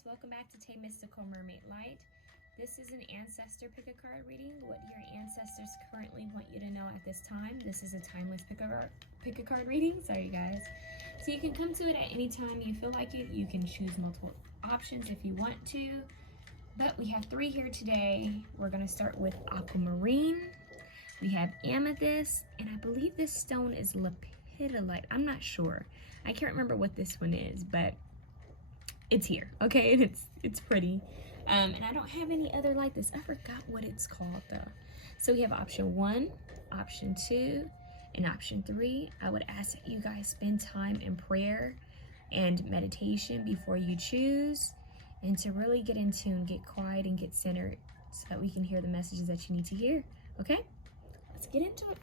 guys, welcome back to TayMysticalMermaidLight. This is an Ancestor pick a card reading, what your ancestors currently want you to know at this time. This is a timeless pick a card reading, sorry guys. So you can come to it at any time you feel like it. You can choose multiple options if you want to, but we have three here today. We're going to start with Aquamarine, we have Amethyst, and I believe this stone is Lepidolite. I'm not sure. I can't remember what this one is, but it's here, okay? And it's pretty. And I don't have any other like this. I forgot what it's called though. So we have option 1, option 2, and option 3. I would ask that you guys spend time in prayer and meditation before you choose, and to really get in tune, get quiet, and get centered so that we can hear the messages that you need to hear, okay? Let's get into it.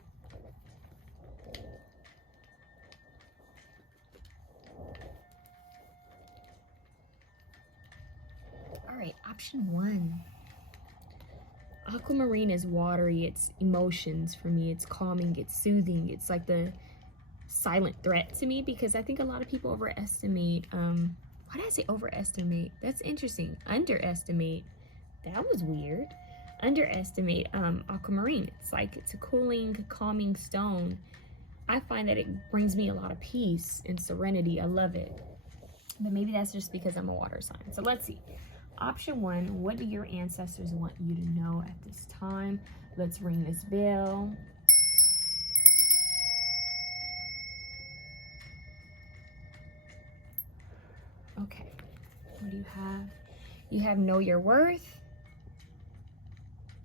All right, option 1. Aquamarine is watery, it's emotions for me, it's calming, it's soothing, it's like the silent threat to me, because I think a lot of people overestimate, why did I say overestimate? That's interesting. Underestimate, that was weird. Underestimate Aquamarine. It's like it's a cooling, calming stone. I find that it brings me a lot of peace and serenity. I love it. But maybe that's just because I'm a water sign. So let's see. Option 1, what do your ancestors want you to know at this time? Let's ring this bell. Okay, what do you have? You have know your worth.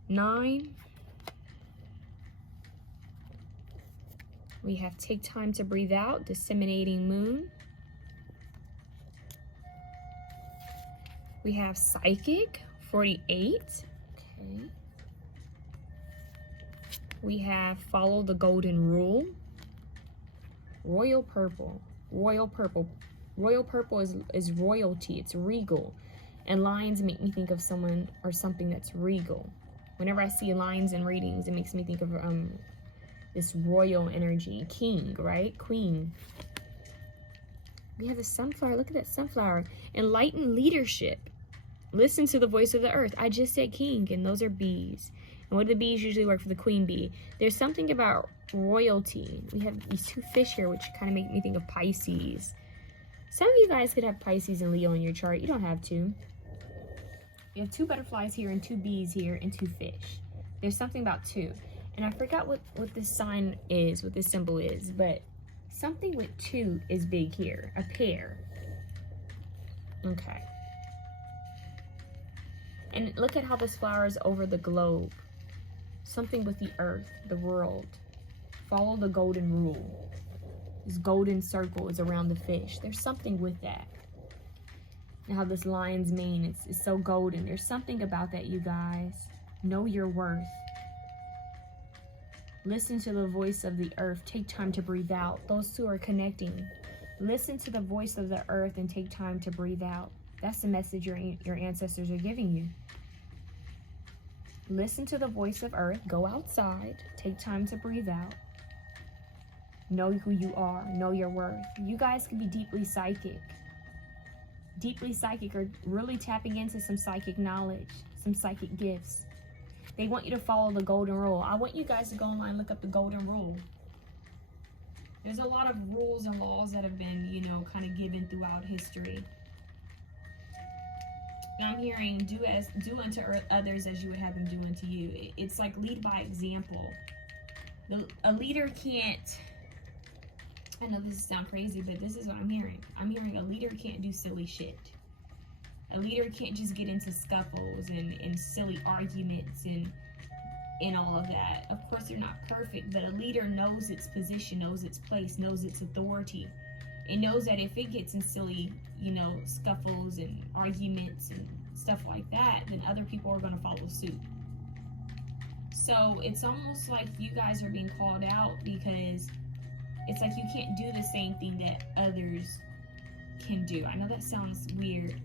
9. We have take time to breathe out, disseminating moon. We have psychic, 48. Okay. We have follow the golden rule. Royal purple. Royal purple. Royal purple is royalty. It's regal. And lions make me think of someone or something that's regal. Whenever I see lions in readings, it makes me think of this royal energy. King, right? Queen. We have a sunflower. Look at that sunflower. Enlightened leadership. Listen to the voice of the earth. I just said king, and those are bees. And what do the bees usually work for? The queen bee. There's something about royalty. We have these 2 fish here, which kind of make me think of Pisces. Some of you guys could have Pisces and Leo in your chart. You don't have to. You have 2 butterflies here and 2 bees here and 2 fish. There's something about 2. And I forgot what this sign is, what this symbol is, but something with 2 is big here. A pair. Okay. And look at how this flower is over the globe. Something with the earth, the world. Follow the golden rule. This golden circle is around the fish. There's something with that. And how this lion's mane is so golden. There's something about that, you guys. Know your worth. Listen to the voice of the earth. Take time to breathe out. Those 2 are connecting. Listen to the voice of the earth and take time to breathe out. That's the message your ancestors are giving you. Listen to the voice of earth. Go outside. Take time to breathe out. Know who you are. Know your worth. You guys can be deeply psychic. Deeply psychic, or really tapping into some psychic knowledge, some psychic gifts. They want you to follow the golden rule. I want you guys to go online and look up the golden rule. There's a lot of rules and laws that have been, you know, kind of given throughout history. And I'm hearing do unto others as you would have them do unto you. It's like lead by example. A leader can't, I know this sounds crazy, but this is what I'm hearing. I'm hearing a leader can't do silly shit. A leader can't just get into scuffles and silly arguments and all of that. Of course, they're not perfect, but a leader knows its position, knows its place, knows its authority. It knows that if it gets in silly, you know, scuffles and arguments and stuff like that, then other people are going to follow suit. So it's almost like you guys are being called out, because it's like you can't do the same thing that others can do. I know that sounds weird,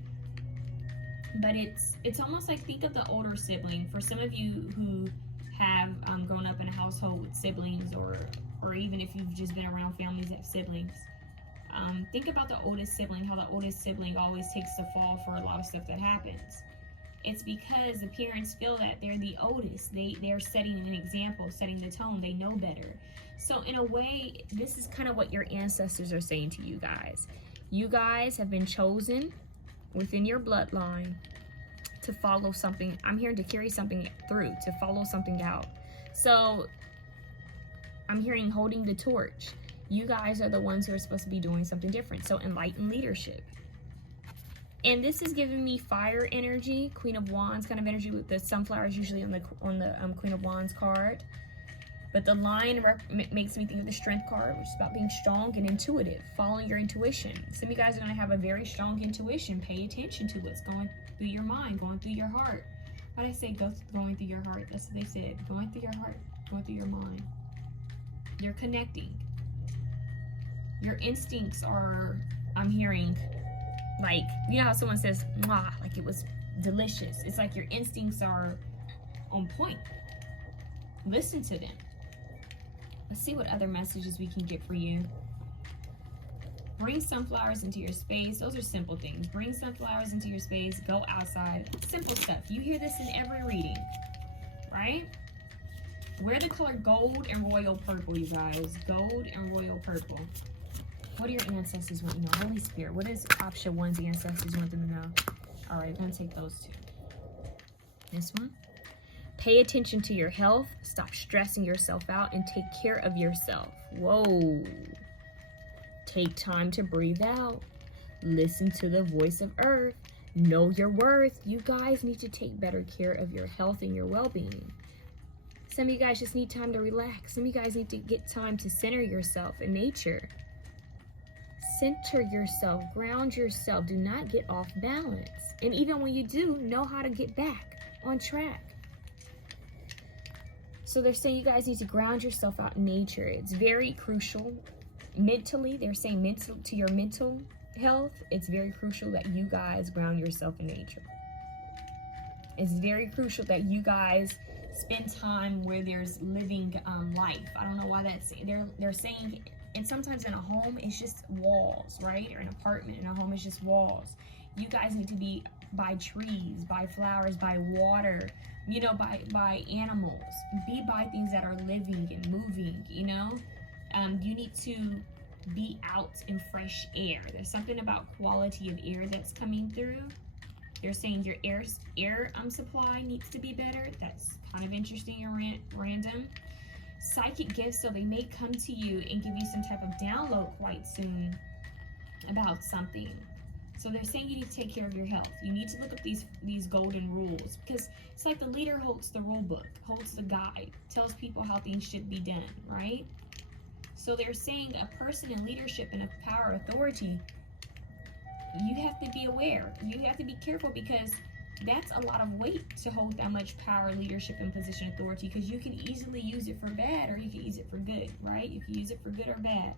but it's almost like, think of the older sibling. For some of you who have grown up in a household with siblings, or even if you've just been around families that have siblings, Think about the oldest sibling, how the oldest sibling always takes the fall for a lot of stuff that happens. It's because the parents feel that they're the oldest. They're setting an example, setting the tone. They know better. So in a way, this is kind of what your ancestors are saying to you guys. You guys have been chosen within your bloodline to follow something. I'm here to carry something through, to follow something out. So I'm hearing holding the torch. You guys are the ones who are supposed to be doing something different. So enlightened leadership. And this is giving me fire energy, Queen of Wands kind of energy, with the sunflowers usually on the Queen of Wands card. But the lion makes me think of the strength card, which is about being strong and intuitive, following your intuition. Some of you guys are going to have a very strong intuition. Pay attention to what's going through your mind, going through your heart. Why did I say going through your heart? That's what they said. Going through your heart, going through your mind. You're connecting. Your instincts are, I'm hearing, like, you know how someone says, mwah, like it was delicious. It's like your instincts are on point. Listen to them. Let's see what other messages we can get for you. Bring sunflowers into your space. Those are simple things. Bring sunflowers into your space. Go outside. Simple stuff. You hear this in every reading, right? Wear the color gold and royal purple, you guys. Gold and royal purple. What do your ancestors want you to know? Holy Spirit, what is option one's ancestors want them to know? All right, I'm going to take those two. This one. Pay attention to your health. Stop stressing yourself out and take care of yourself. Whoa. Take time to breathe out. Listen to the voice of Earth. Know your worth. You guys need to take better care of your health and your well-being. Some of you guys just need time to relax. Some of you guys need to get time to center yourself in nature. Center yourself, ground yourself. Do not get off balance. And even when you do, know how to get back on track. So they're saying you guys need to ground yourself out in nature. It's very crucial. Mentally, they're saying to your mental health, it's very crucial that you guys ground yourself in nature. It's very crucial that you guys spend time where there's living life. I don't know why that's, they're saying, and sometimes in a home, it's just walls, right? Or an apartment in a home is just walls. You guys need to be by trees, by flowers, by water, you know, by animals. Be by things that are living and moving, you know? You need to be out in fresh air. There's something about quality of air that's coming through. They're saying your air supply needs to be better. That's kind of interesting and random. Psychic gifts, so they may come to you and give you some type of download quite soon about something. So they're saying you need to take care of your health. You need to look up these golden rules, because it's like the leader holds the rule book, holds the guide, tells people how things should be done, right? So they're saying a person in leadership and of power, authority, you have to be aware. You have to be careful, because that's a lot of weight to hold that much power, leadership, and position, authority, because you can easily use it for bad or you can use it for good, right? You can use it for good or bad.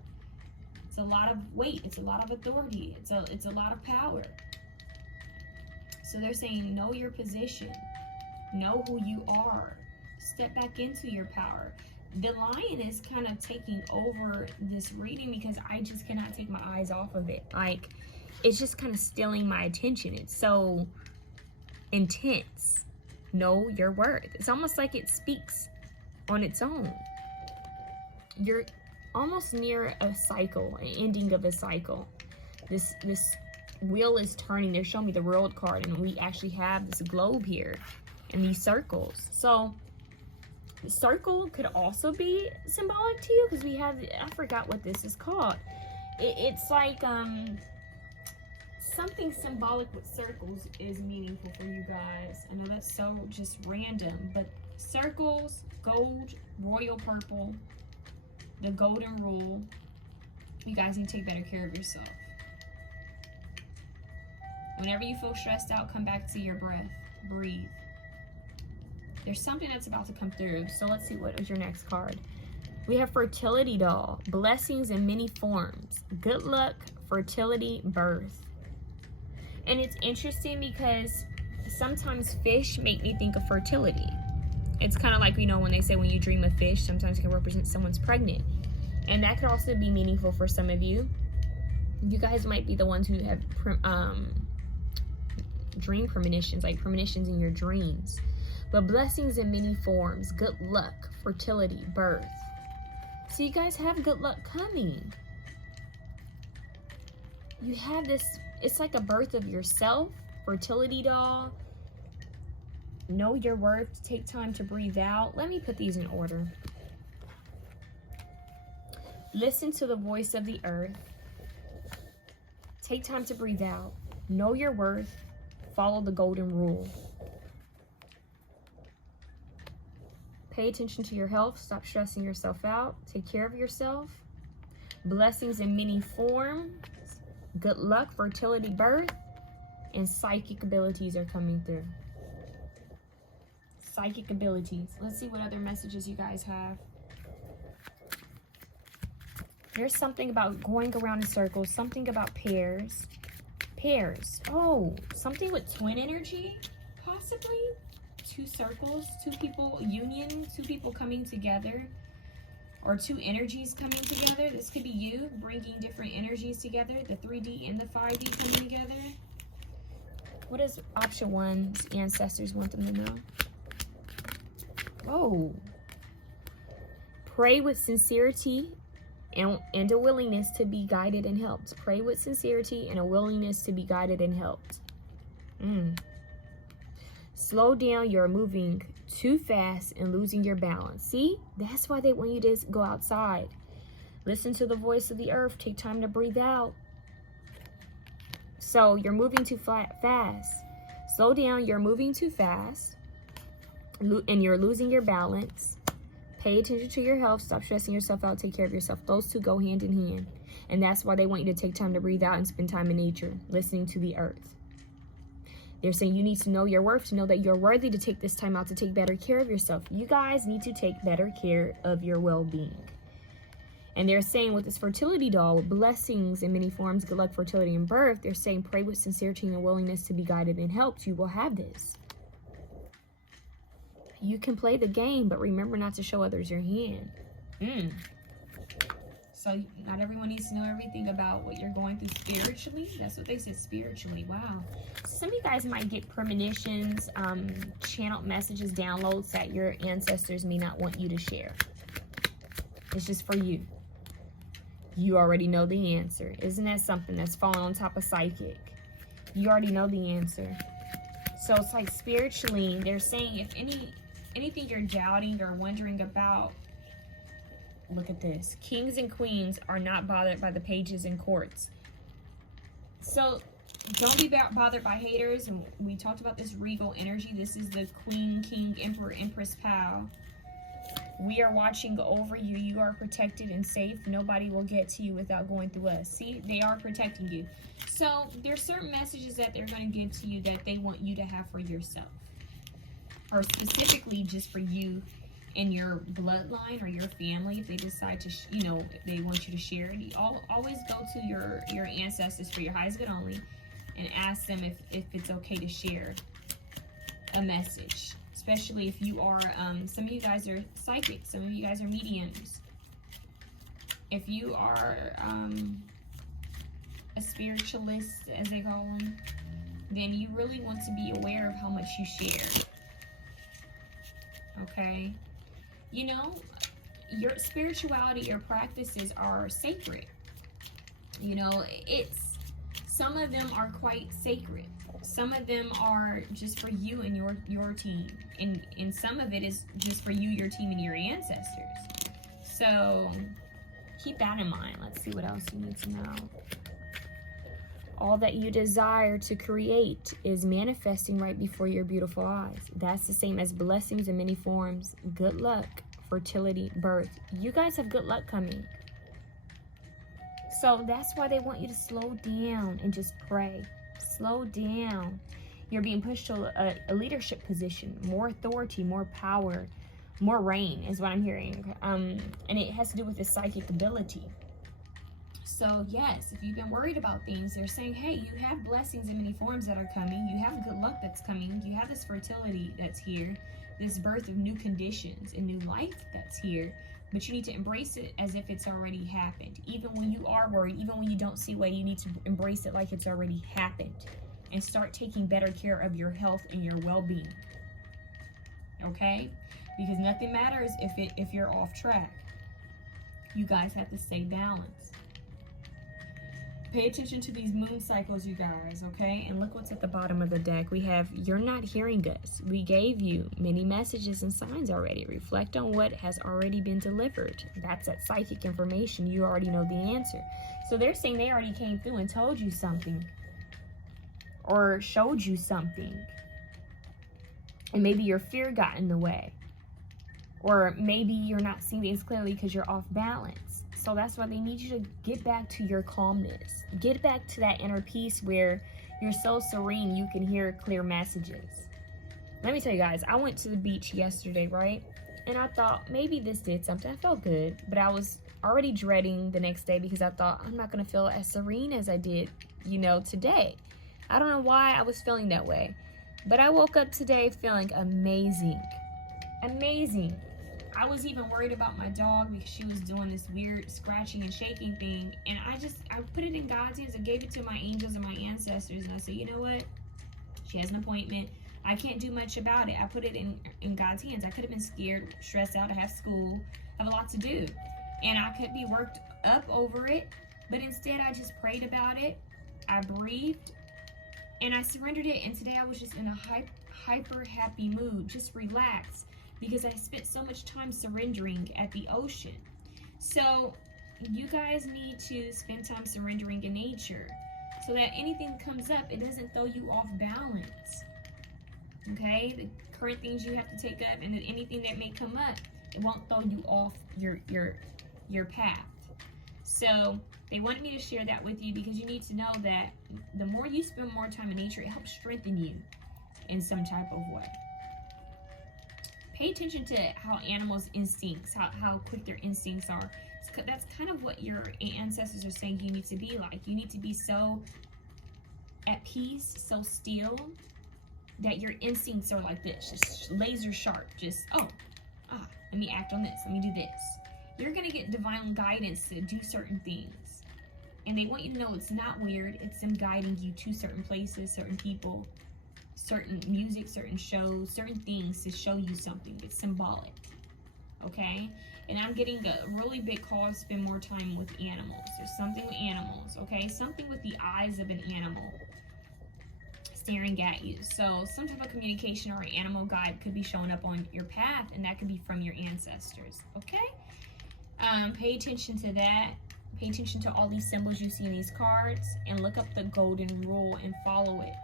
It's a lot of weight. It's a lot of authority. It's a lot of power. So they're saying, know your position. Know who you are. Step back into your power. The lion is kind of taking over this reading because I just cannot take my eyes off of it. Like, it's just kind of stealing my attention. It's so intense. Know your worth. It's almost like it speaks on its own. You're almost near a cycle, an ending of a cycle. This wheel is turning. They're showing me the world card, and we actually have this globe here and these circles. So the circle could also be symbolic to you, because we have, I forgot what this is called. It's like something symbolic with circles is meaningful for you guys. I know that's so just random, but circles, gold, royal purple, the golden rule. You guys need to take better care of yourself. Whenever you feel stressed out, come back to your breath. Breathe. There's something that's about to come through. So let's see, what is your next card? We have fertility doll. Blessings in many forms. Good luck, fertility, birth. And it's interesting because sometimes fish make me think of fertility. It's kind of like, you know, when they say when you dream of fish, sometimes it can represent someone's pregnant. And that could also be meaningful for some of you. You guys might be the ones who have dream premonitions, like premonitions in your dreams. But blessings in many forms, good luck, fertility, birth. So you guys have good luck coming. You have this, it's like a birth of yourself, fertility doll. Know your worth, take time to breathe out. Let me put these in order. Listen to the voice of the earth. Take time to breathe out. Know your worth. Follow the golden rule. Pay attention to your health. Stop stressing yourself out. Take care of yourself. Blessings in many forms. Good luck, fertility, birth, and psychic abilities are coming through. Psychic abilities. Let's see what other messages you guys have. There's something about going around in circles, something about pairs. Pairs. Oh, something with twin energy, possibly. Two circles, two people, union, two people coming together, or two energies coming together. This could be you bringing different energies together, the 3D and the 5D coming together. What does option 1's ancestors want them to know? Oh. Pray with sincerity and a willingness to be guided and helped. Pray with sincerity and a willingness to be guided and helped. Slow down, you're moving too fast and losing your balance. See, that's why they want you to go outside. Listen to the voice of the earth. Take time to breathe out. So you're moving too fast. Slow down, you're moving too fast and you're losing your balance. Pay attention to your health. Stop stressing yourself out. Take care of yourself. Those two go hand in hand. And that's why they want you to take time to breathe out and spend time in nature, listening to the earth. They're saying you need to know your worth, to know that you're worthy to take this time out to take better care of yourself. You guys need to take better care of your well-being. And they're saying with this fertility doll, with blessings in many forms, good luck, fertility, and birth, they're saying pray with sincerity and a willingness to be guided and helped. You will have this. You can play the game, but remember not to show others your hand. So not everyone needs to know everything about what you're going through spiritually. That's what they said, spiritually. Wow. Some of you guys might get premonitions, channeled messages, downloads that your ancestors may not want you to share. It's just for you. You already know the answer. Isn't that something that's falling on top of psychic? You already know the answer. So it's like spiritually, they're saying if anything you're doubting or wondering about, look at this. Kings and queens are not bothered by the pages and courts. So don't be bothered by haters. And we talked about this regal energy. This is the queen, king, emperor, empress, pal. We are watching over you. You are protected and safe. Nobody will get to you without going through us. See, they are protecting you. So there's certain messages that they're going to give to you that they want you to have for yourself. Or specifically just for you and your bloodline or your family. If they decide to, if they want you to share it, always go to your ancestors for your highest good only and ask them if it's okay to share a message. Especially if you are, some of you guys are psychic, some of you guys are mediums. If you are a spiritualist, as they call them, then you really want to be aware of how much you share. Okay? Your spirituality, your practices are sacred. Some of them are quite sacred. Some of them are just for you and your team. And some of it is just for you, your team, and your ancestors. So keep that in mind. Let's see what else you need to know. All that you desire to create is manifesting right before your beautiful eyes. That's the same as blessings in many forms. Good luck, fertility, birth. You guys have good luck coming. So that's why they want you to slow down and just pray. Slow down. You're being pushed to a leadership position, more authority, more power, more reign is what I'm hearing. And it has to do with the psychic ability. So yes, if you've been worried about things, they're saying, hey, you have blessings in many forms that are coming. You have good luck that's coming. You have this fertility that's here, this birth of new conditions and new life that's here. But you need to embrace it as if it's already happened. Even when you are worried, even when you don't see a way, you need to embrace it like it's already happened. And start taking better care of your health and your well-being. Okay? Because nothing matters if you're off track. You guys have to stay balanced. Pay attention to these moon cycles, you guys, okay? And look what's at the bottom of the deck. We have, you're not hearing us. We gave you many messages and signs already. Reflect on what has already been delivered. That's that psychic information. You already know the answer. So they're saying they already came through and told you something. Or showed you something. And maybe your fear got in the way. Or maybe you're not seeing things clearly because you're off balance. So that's why they need you to get back to your calmness. Get back to that inner peace where you're so serene you can hear clear messages. Let me tell you guys, I went to the beach yesterday, right? And I thought maybe this did something. I felt good, but I was already dreading the next day because I thought I'm not going to feel as serene as I did, today. I don't know why I was feeling that way. But I woke up today feeling amazing. Amazing. I was even worried about my dog because she was doing this weird scratching and shaking thing. And I put it in God's hands. I gave it to my angels and my ancestors. And I said, you know what? She has an appointment. I can't do much about it. I put it in God's hands. I could have been scared, stressed out. I have school. I have a lot to do. And I could be worked up over it. But instead, I just prayed about it. I breathed. And I surrendered it. And today I was just in a hyper happy mood. Just relaxed. Because I spent so much time surrendering at the ocean. So you guys need to spend time surrendering in nature so that anything comes up, it doesn't throw you off balance. Okay? The current things you have to take up, and then anything that may come up, it won't throw you off your path. So they wanted me to share that with you because you need to know that the more you spend more time in nature, it helps strengthen you in some type of way. Pay attention to how animals' instincts, how quick their instincts are. That's kind of what your ancestors are saying you need to be like. You need to be so at peace, so still, that your instincts are like this, just laser sharp. Just, let me act on this, let me do this. You're going to get divine guidance to do certain things. And they want you to know it's not weird. It's them guiding you to certain places, certain people, certain music, certain shows, certain things to show you something. It's symbolic, okay? And I'm getting a really big call to spend more time with animals. There's something with animals, okay? Something with the eyes of an animal staring at you. So some type of communication or an animal guide could be showing up on your path, and that could be from your ancestors, okay? Pay attention to that. Pay attention to all these symbols you see in these cards, and look up the golden rule and follow it.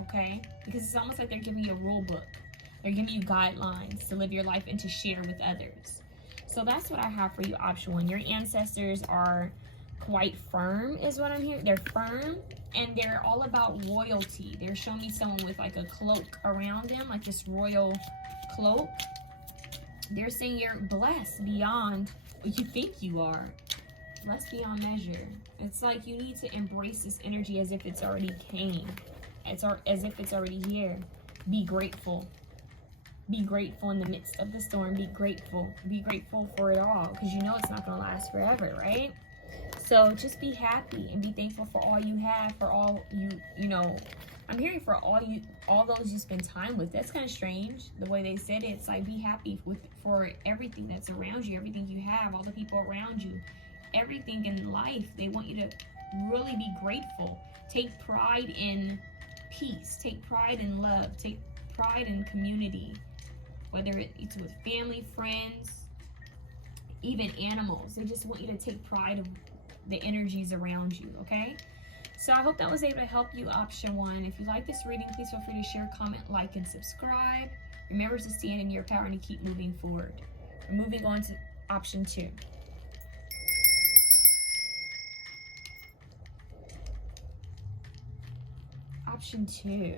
Okay? Because it's almost like they're giving you a rule book. They're giving you guidelines to live your life and to share with others. So that's what I have for you, option 1. Your ancestors are quite firm, is what I'm hearing. They're firm, and they're all about royalty. They're showing me someone with like a cloak around them, like this royal cloak. They're saying you're blessed beyond what you think you are. Blessed beyond measure. It's like you need to embrace this energy as if it's already came. As if it's already here. Be grateful. Be grateful in the midst of the storm. Be grateful. Be grateful for it all, because you know it's not going to last forever, right? So just be happy and be thankful for all you have, for all I'm hearing for all those you spend time with. That's kind of strange the way they said it. It's like be happy for everything that's around you, everything you have, all the people around you, everything in life. They want you to really be grateful. Take pride in peace, take pride in love, take pride in community, whether it's with family, friends, even animals. They just want you to take pride of the energies around you, okay? So I hope that was able to help you, option 1. If you like this reading, please feel free to share, comment, like, and subscribe. Remember to stand in your power and to keep moving forward. We're moving on to option 2. Option 2.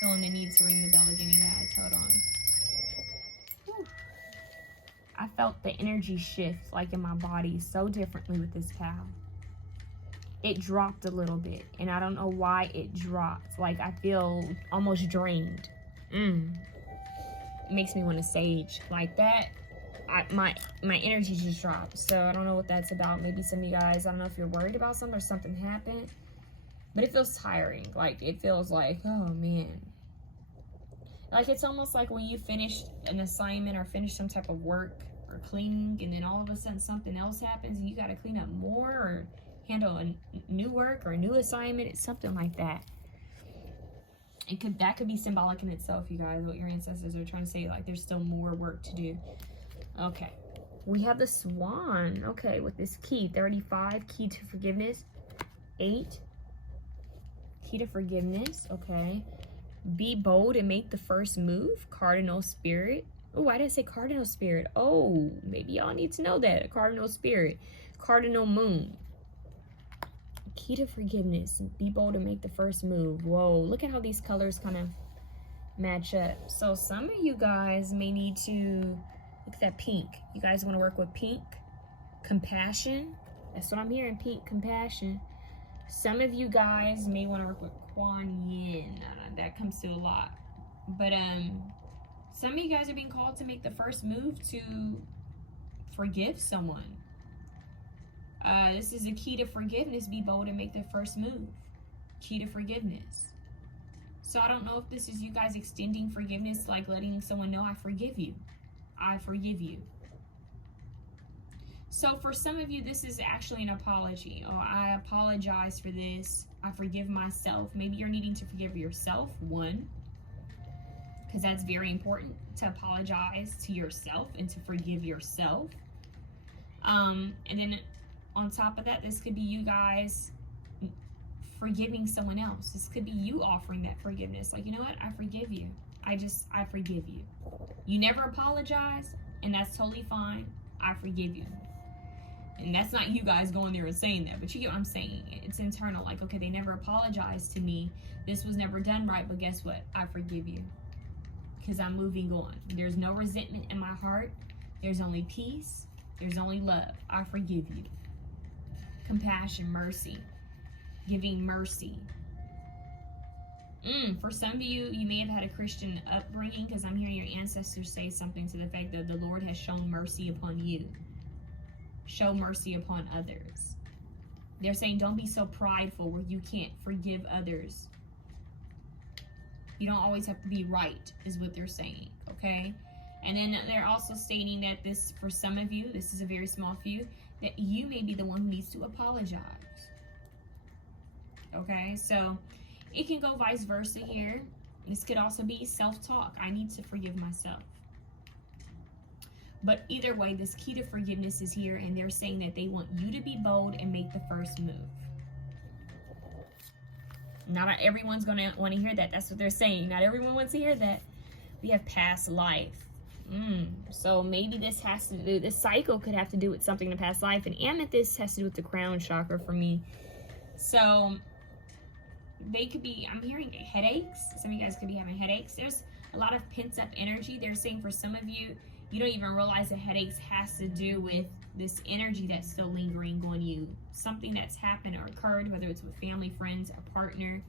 Feeling the need to ring the bell again, you guys. Hold on. Whew. I felt the energy shift like in my body so differently with this cow. It dropped a little bit, and I don't know why it dropped. Like I feel almost drained. It makes me want to sage like that. My energy just dropped, so I don't know what that's about. Maybe some of you guys, I don't know if you're worried about something or something happened, but it feels tiring. Like, it feels like, oh man, like it's almost like when you finish an assignment or finish some type of work or cleaning, and then all of a sudden something else happens and you got to clean up more or handle a new work or a new assignment. It's something like that. That could be symbolic in itself, you guys, what your ancestors are trying to say. Like, there's still more work to do. Okay, we have the Swan. Okay, with this key, 35, key to forgiveness. 8, key to forgiveness. Okay, be bold and make the first move. Cardinal spirit. Oh, why did I say cardinal spirit? Oh, maybe y'all need to know that. A cardinal spirit. Cardinal moon. Key to forgiveness. Be bold and make the first move. Whoa, look at how these colors kind of match up. So some of you guys may need to look at that pink. You guys want to work with pink. Compassion. That's what I'm hearing. Pink, compassion. Some of you guys may want to work with Kuan Yin. That comes to a lot. But some of you guys are being called to make the first move to forgive someone. This is a key to forgiveness. Be bold and make the first move. Key to forgiveness. So I don't know if this is you guys extending forgiveness, like letting someone know, I forgive you. I forgive you. So for some of you, this is actually an apology. Oh, I apologize for this. I forgive myself. Maybe you're needing to forgive yourself, one, because that's very important to apologize to yourself and to forgive yourself. And then on top of that, this could be you guys forgiving someone else. This could be you offering that forgiveness. Like, you know what? I forgive you. I forgive you. You never apologize, and that's totally fine. I forgive you. And that's not you guys going there and saying that, but you get what I'm saying. It's internal. Like, okay, they never apologized to me. This was never done right, but guess what? I forgive you. Because I'm moving on. There's no resentment in my heart. There's only peace. There's only love. I forgive you. Compassion, mercy. Giving mercy. For some of you, you may have had a Christian upbringing, because I'm hearing your ancestors say something to the fact that the Lord has shown mercy upon you. Show mercy upon others. They're saying don't be so prideful where you can't forgive others. You don't always have to be right, is what they're saying, okay? And then they're also stating that this, for some of you, this is a very small few, that you may be the one who needs to apologize. Okay, so it can go vice versa here. This could also be self-talk. I need to forgive myself. But either way, this key to forgiveness is here, and they're saying that they want you to be bold and make the first move. Not everyone's going to want to hear that. That's what they're saying. Not everyone wants to hear that. We have past life. So maybe this has to do, this cycle could have to do with something in the past life, and amethyst has to do with the crown chakra for me. So they could be, I'm hearing headaches. Some of you guys could be having headaches. There's a lot of pent up energy. They're saying for some of you, you don't even realize that headaches has to do with this energy that's still lingering on you. Something that's happened or occurred, whether it's with family, friends, a partner,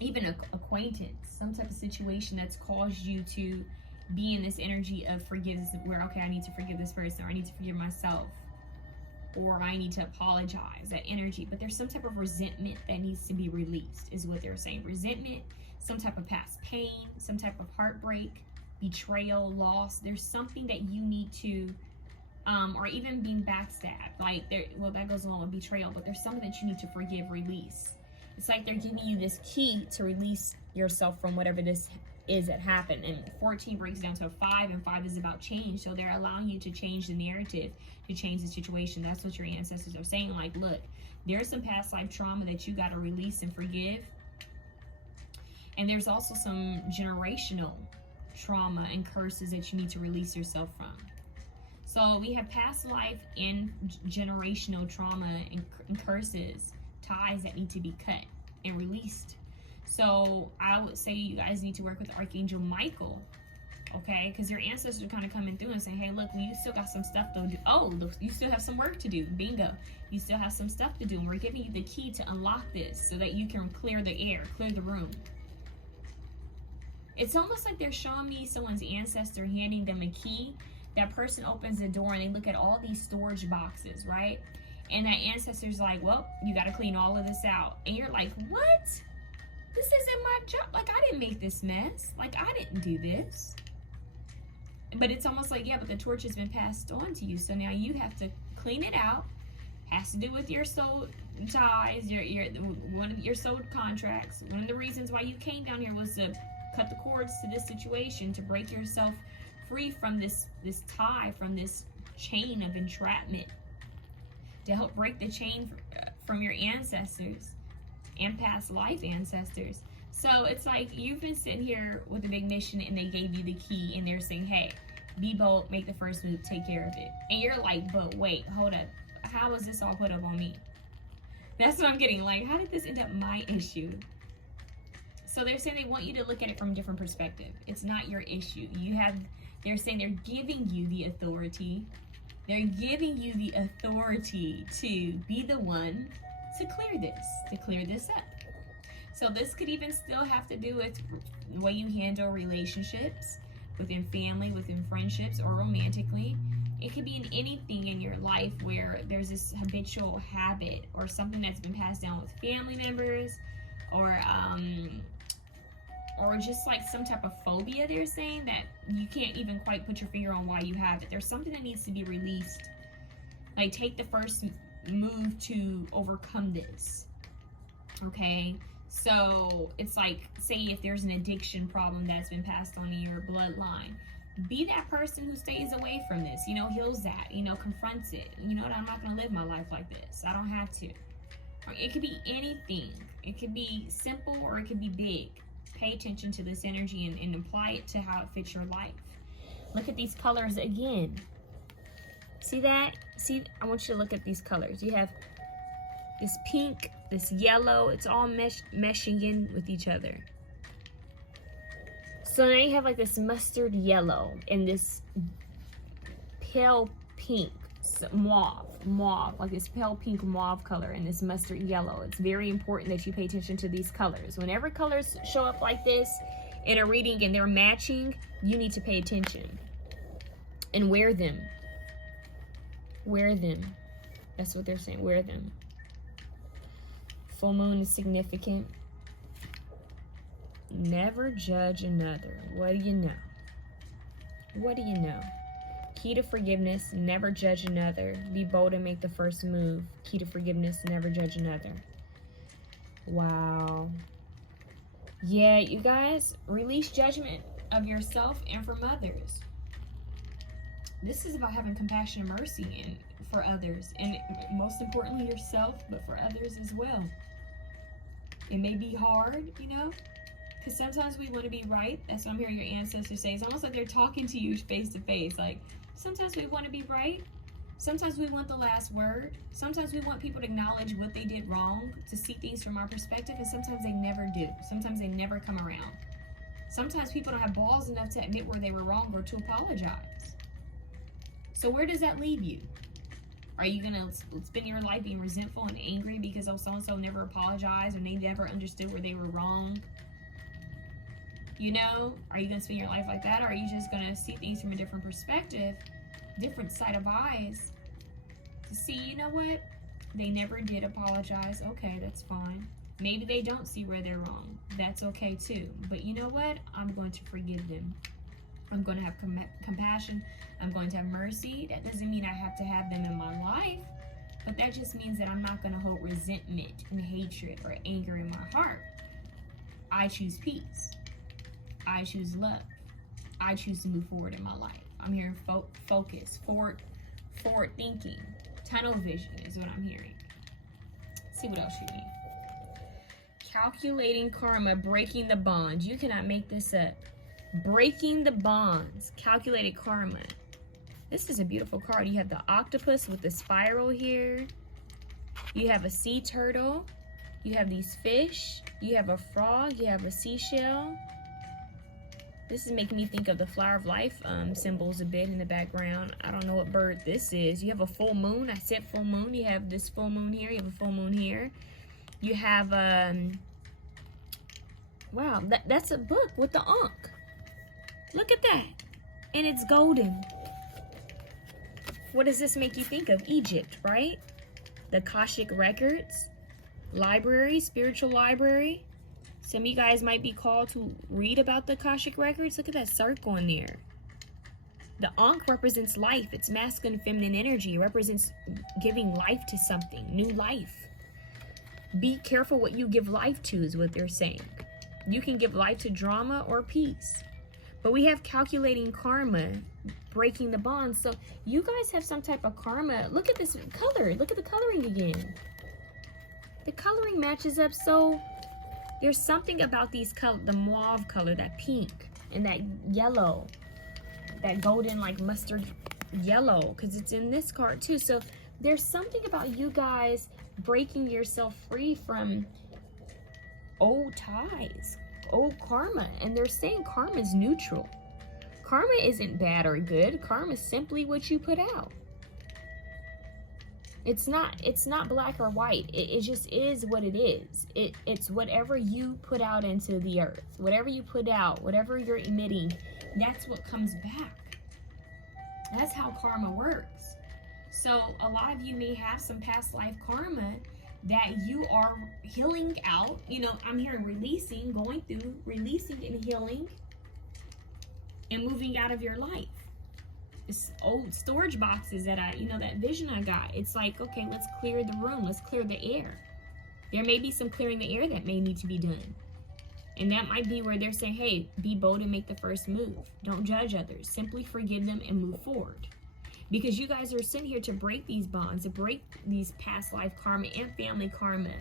even an acquaintance, some type of situation that's caused you to be in this energy of forgiveness, where, okay, I need to forgive this person, or I need to forgive myself, or I need to apologize, that energy. But there's some type of resentment that needs to be released, is what they're saying. Resentment, some type of past pain, some type of heartbreak, betrayal, loss. There's something that you need to, or even being backstabbed. Like, well, that goes along with betrayal, but there's something that you need to forgive, release. It's like they're giving you this key to release yourself from whatever this is that happened. And 14 breaks down to a 5, and 5 is about change. So they're allowing you to change the narrative, to change the situation. That's what your ancestors are saying. Like, look, there's some past life trauma that you got to release and forgive. And there's also some generational trauma and curses that you need to release yourself from. So we have past life and generational trauma and curses, ties that need to be cut and released. So I would say you guys need to work with Archangel Michael, okay? Because your ancestors are kind of coming through and saying, hey, look, you still got some stuff to do. Oh, look, you still have some work to do. Bingo. You still have some stuff to do. And we're giving you the key to unlock this so that you can clear the air, clear the room. It's almost like they're showing me someone's ancestor handing them a key. That person opens the door and they look at all these storage boxes, right? And that ancestor's like, well, you got to clean all of this out. And you're like, what? This isn't my job. Like, I didn't make this mess. Like, I didn't do this. But it's almost like, yeah, but the torch has been passed on to you. So now you have to clean it out. Has to do with your soul ties, one of your soul contracts. One of the reasons why you came down here was to cut the cords to this situation, to break yourself free from this tie, from this chain of entrapment, to help break the chain from your ancestors and past life ancestors. So it's like you've been sitting here with a big mission and they gave you the key and they're saying, hey, be bold, make the first move, take care of it. And you're like, but wait, hold up. How was this all put up on me? That's what I'm getting. Like, how did this end up my issue? So they're saying they want you to look at it from a different perspective. It's not your issue. They're saying they're giving you the authority. They're giving you the authority to be the one to clear this up. So this could even still have to do with the way you handle relationships within family, within friendships, or romantically. It could be in anything in your life where there's this habitual habit or something that's been passed down with family members, or just like some type of phobia they're saying that you can't even quite put your finger on why you have it. There's something that needs to be released. Like, take the first move to overcome this. Okay? So it's like, say if there's an addiction problem that's been passed on in your bloodline, be that person who stays away from this, heals that, confronts it. You know what, I'm not going to live my life like this. I don't have to. Or it could be anything. It could be simple or it could be big. Pay attention to this energy and apply it to how it fits your life. Look at these colors again. See that? See, I want you to look at these colors. You have this pink, this yellow. It's all meshing in with each other. So now you have like this mustard yellow and this pale pink, mauve, like this pale pink mauve color and this mustard yellow. It's very important that you pay attention to these colors. Whenever colors show up like this in a reading and they're matching, you need to pay attention and wear them. Wear them. That's what they're saying. Wear them. Full moon is significant. Never judge another. What do you know? What do you know? Key to forgiveness, never judge another. Be bold and make the first move. Key to forgiveness, never judge another. Wow. Yeah, you guys, release judgment of yourself and from others. This is about having compassion and mercy for others. And most importantly, yourself, but for others as well. It may be hard, because sometimes we want to be right. That's what I'm hearing your ancestors say. It's almost like they're talking to you face to face. Like, sometimes we want to be right. Sometimes we want the last word. Sometimes we want people to acknowledge what they did wrong, to see things from our perspective, and sometimes they never do. Sometimes they never come around. Sometimes people don't have balls enough to admit where they were wrong or to apologize. So where does that leave you? Are you going to spend your life being resentful and angry because so-and-so never apologized or they never understood where they were wrong? Are you going to spend your life like that? Or are you just going to see things from a different perspective, different side of eyes, to see, you know what? They never did apologize. Okay, that's fine. Maybe they don't see where they're wrong. That's okay too. But you know what? I'm going to forgive them. I'm going to have compassion. I'm going to have mercy. That doesn't mean I have to have them in my life, but that just means that I'm not going to hold resentment and hatred or anger in my heart. I choose peace. I choose love. I choose to move forward in my life. I'm hearing focus, forward thinking, tunnel vision is what I'm hearing. Let's see what else you need. Calculating karma, breaking the bonds. You cannot make this up. Breaking the bonds, calculated karma. This is a beautiful card. You have the octopus with the spiral here. You have a sea turtle. You have these fish. You have a frog. You have a seashell. This is making me think of the flower of life symbols a bit in the background. I don't know what bird this is. You have a full moon. I said full moon. You have this full moon here. You have a full moon here. You have Wow, that's a book with the Ankh. Look at that. And it's golden. What does this make you think of? Egypt, right? The Akashic Records, library, spiritual library. Some of you guys might be called to read about the Akashic Records. Look at that circle in there. The Ankh represents life. It's masculine, feminine energy. It represents giving life to something, new life. Be careful what you give life to is what they're saying. You can give life to drama or peace. But we have calculating karma, breaking the bonds. So you guys have some type of karma. Look at this color. Look at the coloring again. The coloring matches up. So there's something about these colors, the mauve color, that pink, and that yellow, that golden like mustard yellow, because it's in this card too. So there's something about you guys breaking yourself free from old ties, old karma. And they're saying karma is neutral. Karma isn't bad or good. Karma is simply what you put out. It's not black or white. It just is what it is. It's whatever you put out into the earth. Whatever you put out, whatever you're emitting, that's what comes back. That's how karma works. So a lot of you may have some past life karma that you are healing out. You know, I'm hearing releasing, going through, releasing and healing and moving out of your life. It's old storage boxes that that vision I got. It's like, okay, let's clear the room. Let's clear the air. There may be some clearing the air that may need to be done. And that might be where they're saying, hey, be bold and make the first move. Don't judge others. Simply forgive them and move forward. Because you guys are sitting here to break these bonds, to break these past life karma and family karma.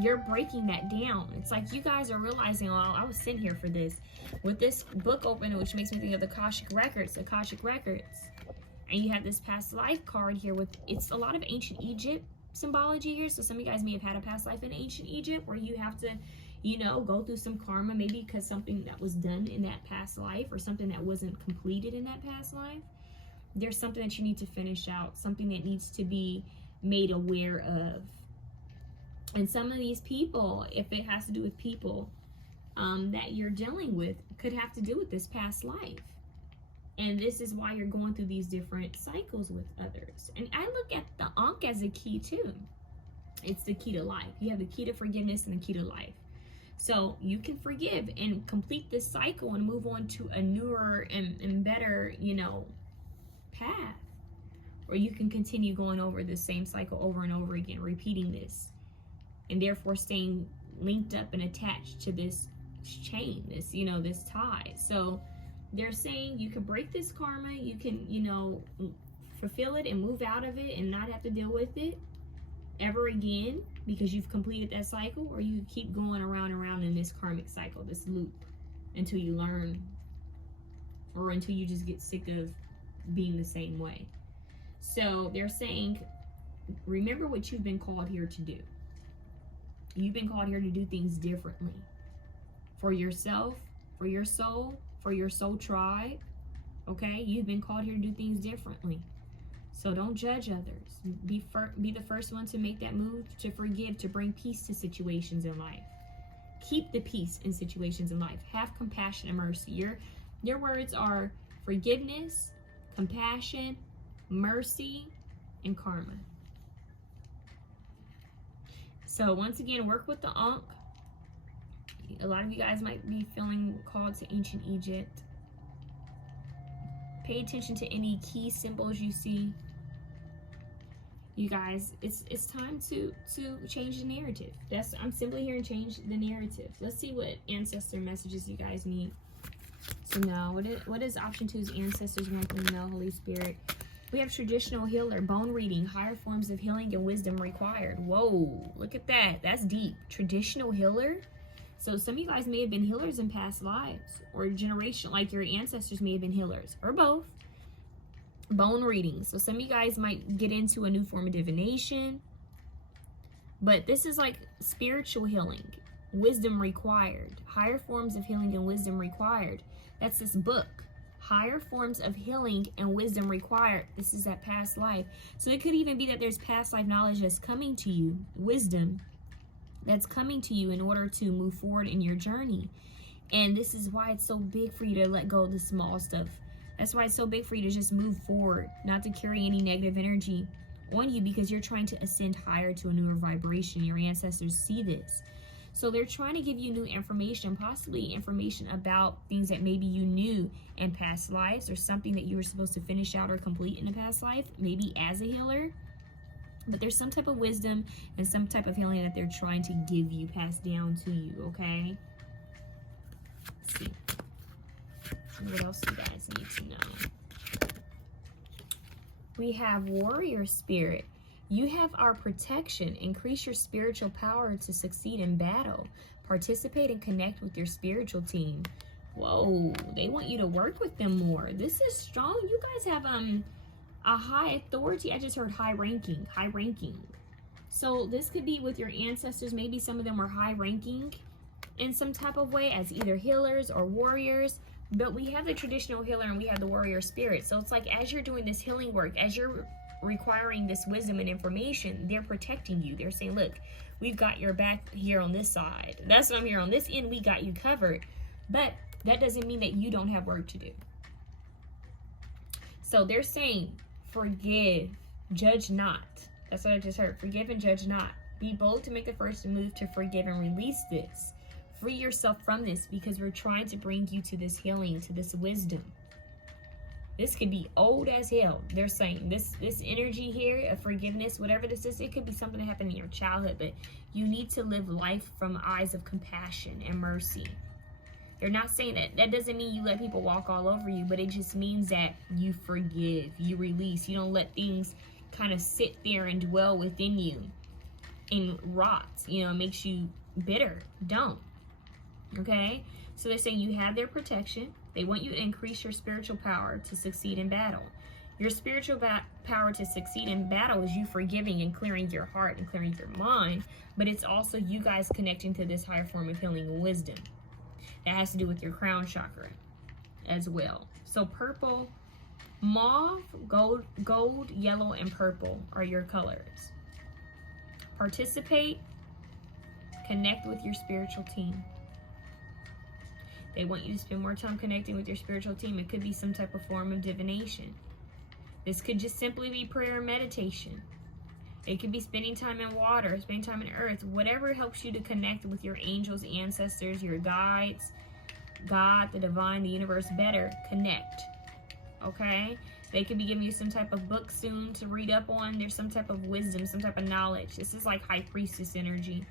You're breaking that down. It's like you guys are realizing, well, I was sitting here for this. With this book open, which makes me think of the Akashic Records. And you have this past life card here with, it's a lot of ancient Egypt symbology here. So some of you guys may have had a past life in ancient Egypt where you have to, go through some karma, maybe because something that was done in that past life or something that wasn't completed in that past life. There's something that you need to finish out, something that needs to be made aware of. And some of these people, if it has to do with people that you're dealing with, could have to do with this past life. And this is why you're going through these different cycles with others. And I look at the Ankh as a key too. It's the key to life. You have the key to forgiveness and the key to life. So you can forgive and complete this cycle and move on to a newer and better, path. Or you can continue going over the same cycle over and over again, repeating this. And therefore staying linked up and attached to this chain, this tie. So they're saying you can break this karma, you can, fulfill it and move out of it and not have to deal with it ever again because you've completed that cycle, or you keep going around and around in this karmic cycle, this loop, until you learn or until you just get sick of being the same way. So they're saying, remember what you've been called here to do. You've been called here to do things differently. For yourself, for your soul tribe, okay? You've been called here to do things differently. So don't judge others. Be the first one to make that move, to forgive, to bring peace to situations in life. Keep the peace in situations in life. Have compassion and mercy. Your words are forgiveness, compassion, mercy, and karma. So once again, work with the Ankh. A lot of you guys might be feeling called to ancient Egypt. Pay attention to any key symbols you see. You guys, it's time to change the narrative. I'm simply here to change the narrative. Let's see what ancestor messages you guys need to know. What is option 2's ancestors want them to know, Holy Spirit? We have traditional healer, bone reading, higher forms of healing and wisdom required. Whoa, look at that. That's deep. Traditional healer. So some of you guys may have been healers in past lives, or generation, like your ancestors may have been healers, or both. Bone reading. So some of you guys might get into a new form of divination, but this is like spiritual healing, wisdom required, higher forms of healing and wisdom required. That's this book. Higher forms of healing and wisdom required. This is that past life. So it could even be that there's past life knowledge that's coming to you, wisdom, that's coming to you in order to move forward in your journey. And this is why it's so big for you to let go of the small stuff. That's why it's so big for you to just move forward, not to carry any negative energy on you, because you're trying to ascend higher to a newer vibration. Your ancestors see this. So they're trying to give you new information, possibly information about things that maybe you knew in past lives, or something that you were supposed to finish out or complete in a past life, maybe as a healer. But there's some type of wisdom and some type of healing that they're trying to give you, pass down to you, okay? Let's see. What else you guys need to know? We have warrior spirit. You have our protection. Increase your spiritual power to succeed in battle. Participate and connect with your spiritual team. Whoa, they want you to work with them more. This is strong. You guys have a high authority. I just heard high ranking. So this could be with your ancestors. Maybe some of them are high ranking in some type of way as either healers or warriors. But we have the traditional healer and we have the warrior spirit. So it's like as you're doing this healing work, as you're requiring this wisdom and information, they're protecting you. They're saying, look, we've got your back here on this side. That's what I'm here on this end. We got you covered. But that doesn't mean that you don't have work to do. So they're saying, forgive, judge not. That's what I just heard. Forgive and judge not. Be bold to make the first move to forgive and release this. Free yourself from this, because we're trying to bring you to this healing, to this wisdom. This could be old as hell. They're saying this energy here of forgiveness, whatever this is, it could be something that happened in your childhood, but you need to live life from eyes of compassion and mercy. They're not saying that. That doesn't mean you let people walk all over you, but it just means that you forgive, you release. You don't let things kind of sit there and dwell within you and rot, you know, makes you bitter. Don't. Okay? So they're saying you have their protection. They want you to increase your spiritual power to succeed in battle. Your spiritual power to succeed in battle is you forgiving and clearing your heart and clearing your mind, but it's also you guys connecting to this higher form of healing and wisdom. That has to do with your crown chakra as well. So purple, mauve, gold, yellow, and purple are your colors. Participate, connect with your spiritual team. They want you to spend more time connecting with your spiritual team. It could be some type of form of divination. This could just simply be prayer and meditation. It could be spending time in water, spending time in earth, whatever helps you to connect with your angels, ancestors, your guides, God, the divine, the universe better. Connect. Okay? They could be giving you some type of book soon to read up on. There's some type of wisdom, some type of knowledge. This is like high priestess energy.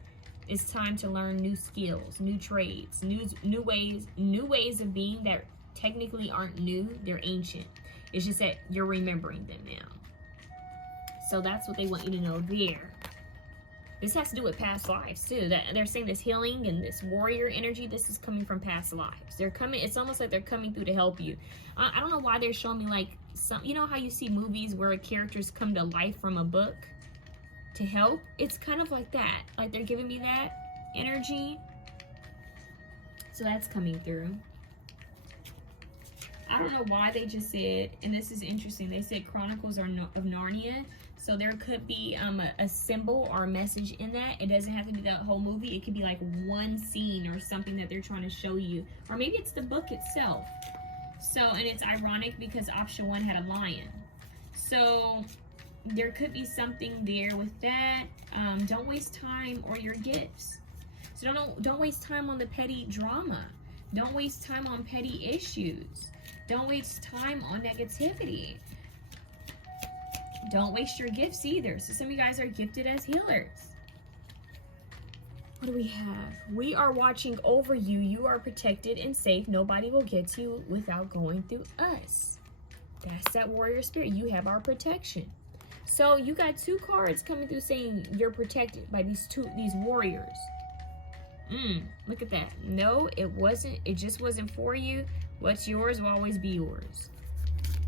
It's time to learn new skills, new trades, new ways of being that technically aren't new. They're ancient. It's just that you're remembering them now. So that's what they want you to know there. This has to do with past lives too. That they're saying this healing and this warrior energy, this is coming from past lives. They're coming, it's almost like they're coming through to help you. I don't know why they're showing me like some, you know how you see movies where characters come to life from a book to help? It's kind of like that. Like they're giving me that energy. So that's coming through. I don't know why they just said, and this is interesting, they said Chronicles of Narnia. So there could be a symbol or a message in that. It doesn't have to be the whole movie. It could be like one scene or something that they're trying to show you. Or maybe it's the book itself. So, and it's ironic because option 1 had a lion. So there could be something there with that. Don't waste time or your gifts. So don't waste time on the petty drama. Don't waste time on petty issues. Don't waste time on negativity. Don't waste your gifts either. So some of you guys are gifted as healers. What do we have? We are watching over you. You are protected and safe. Nobody will get to you without going through us. That's that warrior spirit. You have our protection. So you got 2 cards coming through saying you're protected by these warriors. Look at that. No, it wasn't. It just wasn't for you. What's yours will always be yours.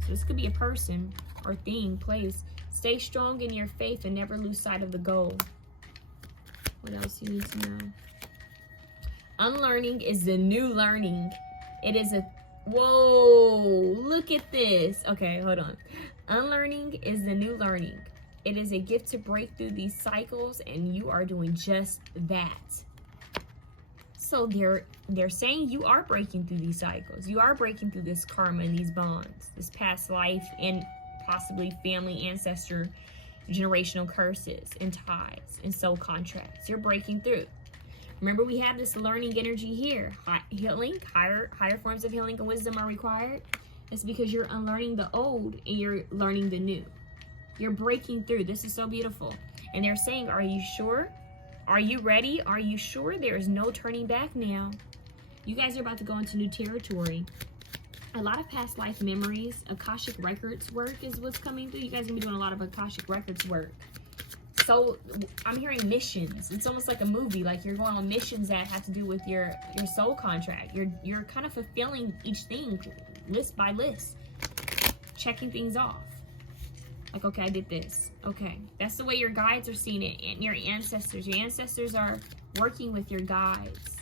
So this could be a person or thing, place. Stay strong in your faith and never lose sight of the goal. What else you need to know? Unlearning is the new learning. It is a... Whoa, look at this. Okay, hold on. Unlearning is the new learning. It is a gift to break through these cycles, and you are doing just that. So they're saying you are breaking through these cycles. You are breaking through this karma and these bonds, this past life and possibly family, ancestor, generational curses and ties and soul contracts. You're breaking through. Remember, we have this learning energy here. Healing, higher forms of healing and wisdom are required. It's because you're unlearning the old and you're learning the new. You're breaking through. This is so beautiful. And they're saying, are you sure? Are you ready? Are you sure? There is no turning back now. You guys are about to go into new territory. A lot of past life memories, Akashic Records work is what's coming through. You guys are going to be doing a lot of Akashic Records work. So I'm hearing missions. It's almost like a movie. Like you're going on missions that have to do with your soul contract. You're kind of fulfilling each thing list by list. Checking things off. Like, okay, I did this. Okay. That's the way your guides are seeing it. And your ancestors. Your ancestors are working with your guides.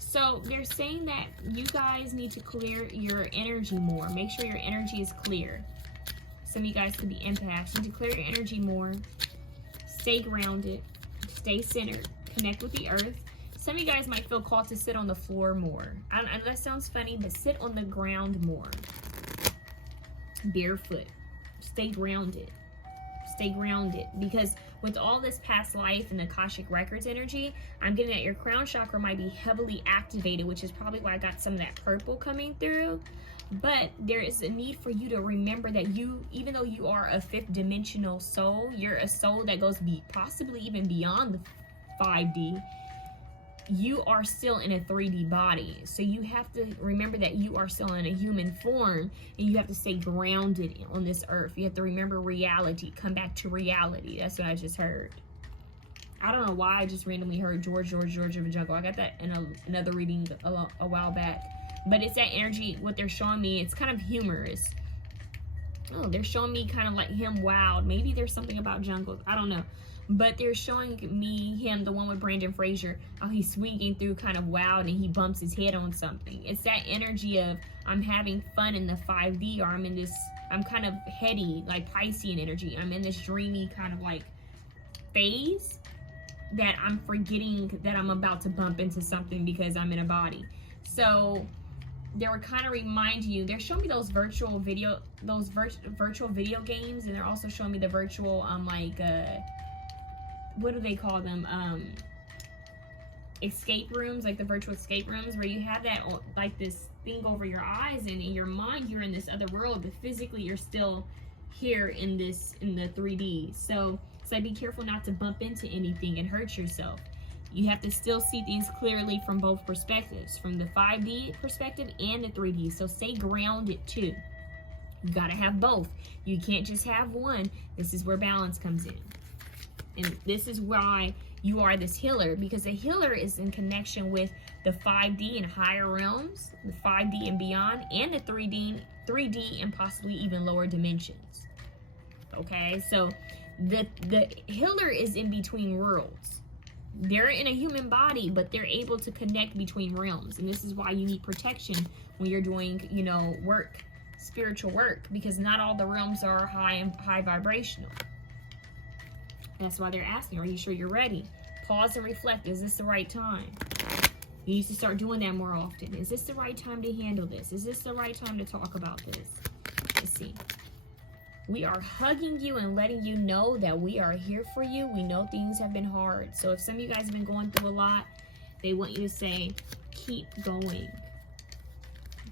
So they're saying that you guys need to clear your energy more. Make sure your energy is clear. Some of you guys could be empaths. You need to clear your energy more. Stay grounded. Stay centered. Connect with the earth. Some of you guys might feel called to sit on the floor more. I know that sounds funny, but sit on the ground more. Barefoot. Stay grounded. Stay grounded. Because with all this past life and the Akashic Records energy, I'm getting that your crown chakra might be heavily activated, which is probably why I got some of that purple coming through. But there is a need for you to remember that you, even though you are a fifth dimensional soul, you're a soul that goes possibly even beyond the 5D. You are still in a 3D body. So you have to remember that you are still in a human form, and you have to stay grounded on this earth. You have to remember reality. Come back to reality. That's what I just heard. I don't know why I just randomly heard George of the Jungle. I got that in another reading a while back. But it's that energy, what they're showing me, it's kind of humorous. Oh, they're showing me kind of like him wild. Maybe there's something about jungles. I don't know. But they're showing me him, the one with Brandon Fraser, how he's swinging through kind of wild and he bumps his head on something. It's that energy of I'm having fun in the 5D, or I'm kind of heady, like Piscean energy. I'm in this dreamy kind of like phase that I'm forgetting that I'm about to bump into something because I'm in a body. So they were kind of reminding you, they're showing me those virtual video games, and they're also showing me the virtual what do they call them? Escape rooms, like the virtual escape rooms, where you have that like this thing over your eyes, and in your mind you're in this other world, but physically you're still here in the 3D. So it's like, be careful not to bump into anything and hurt yourself. You have to still see things clearly from both perspectives, from the 5D perspective and the 3D. So stay grounded too. You gotta have both. You can't just have one. This is where balance comes in. And this is why you are this healer, because a healer is in connection with the 5D and higher realms, the 5D and beyond, and the 3D and possibly even lower dimensions. Okay, so the healer is in between worlds. They're in a human body, but they're able to connect between realms. And this is why you need protection when you're doing, work, spiritual work, because not all the realms are high vibrational. That's why they're asking, are you sure you're ready? Pause and reflect. Is this the right time? You need to start doing that more often. Is this the right time to handle this? Is this the right time to talk about this? Let's see. We are hugging you and letting you know that we are here for you. We know things have been hard. So if some of you guys have been going through a lot, they want you to say, keep going.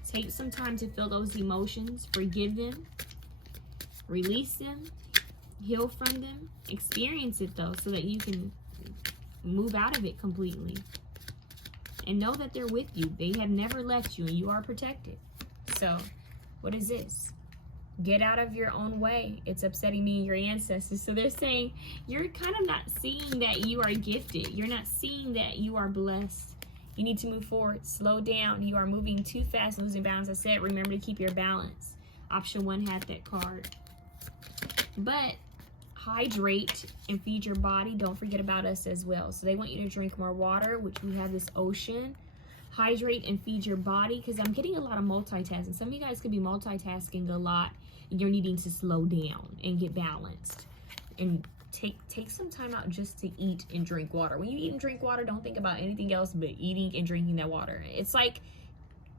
Take some time to feel those emotions. Forgive them. Release them. Heal from them. Experience it though, so that you can move out of it completely. And know that they're with you. They have never left you, and you are protected. So, what is this? Get out of your own way. It's upsetting me and your ancestors. So they're saying you're kind of not seeing that you are gifted. You're not seeing that you are blessed. You need to move forward. Slow down. You are moving too fast, losing balance. I said, remember to keep your balance. Option 1 had that card. But hydrate and feed your body. Don't forget about us as well. So they want you to drink more water, which we have this ocean. Hydrate and feed your body, because I'm getting a lot of multitasking. Some of you guys could be multitasking a lot, and you're needing to slow down and get balanced. and take some time out just to eat and drink water. When you eat and drink water, don't think about anything else but eating and drinking that water. It's like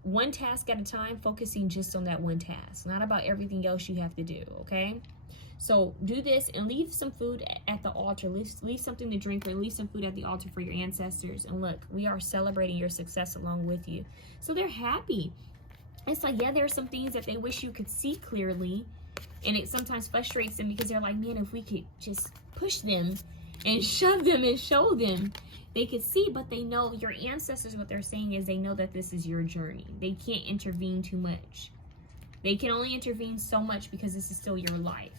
one task at a time, focusing just on that one task, not about everything else you have to do, okay? So do this and leave some food at the altar. Leave something to drink or leave some food at the altar for your ancestors. And look, we are celebrating your success along with you. So they're happy. It's like, yeah, there are some things that they wish you could see clearly. And it sometimes frustrates them because they're like, man, if we could just push them and shove them and show them, they could see. But they know, your ancestors, what they're saying is they know that this is your journey. They can't intervene too much. They can only intervene so much because this is still your life.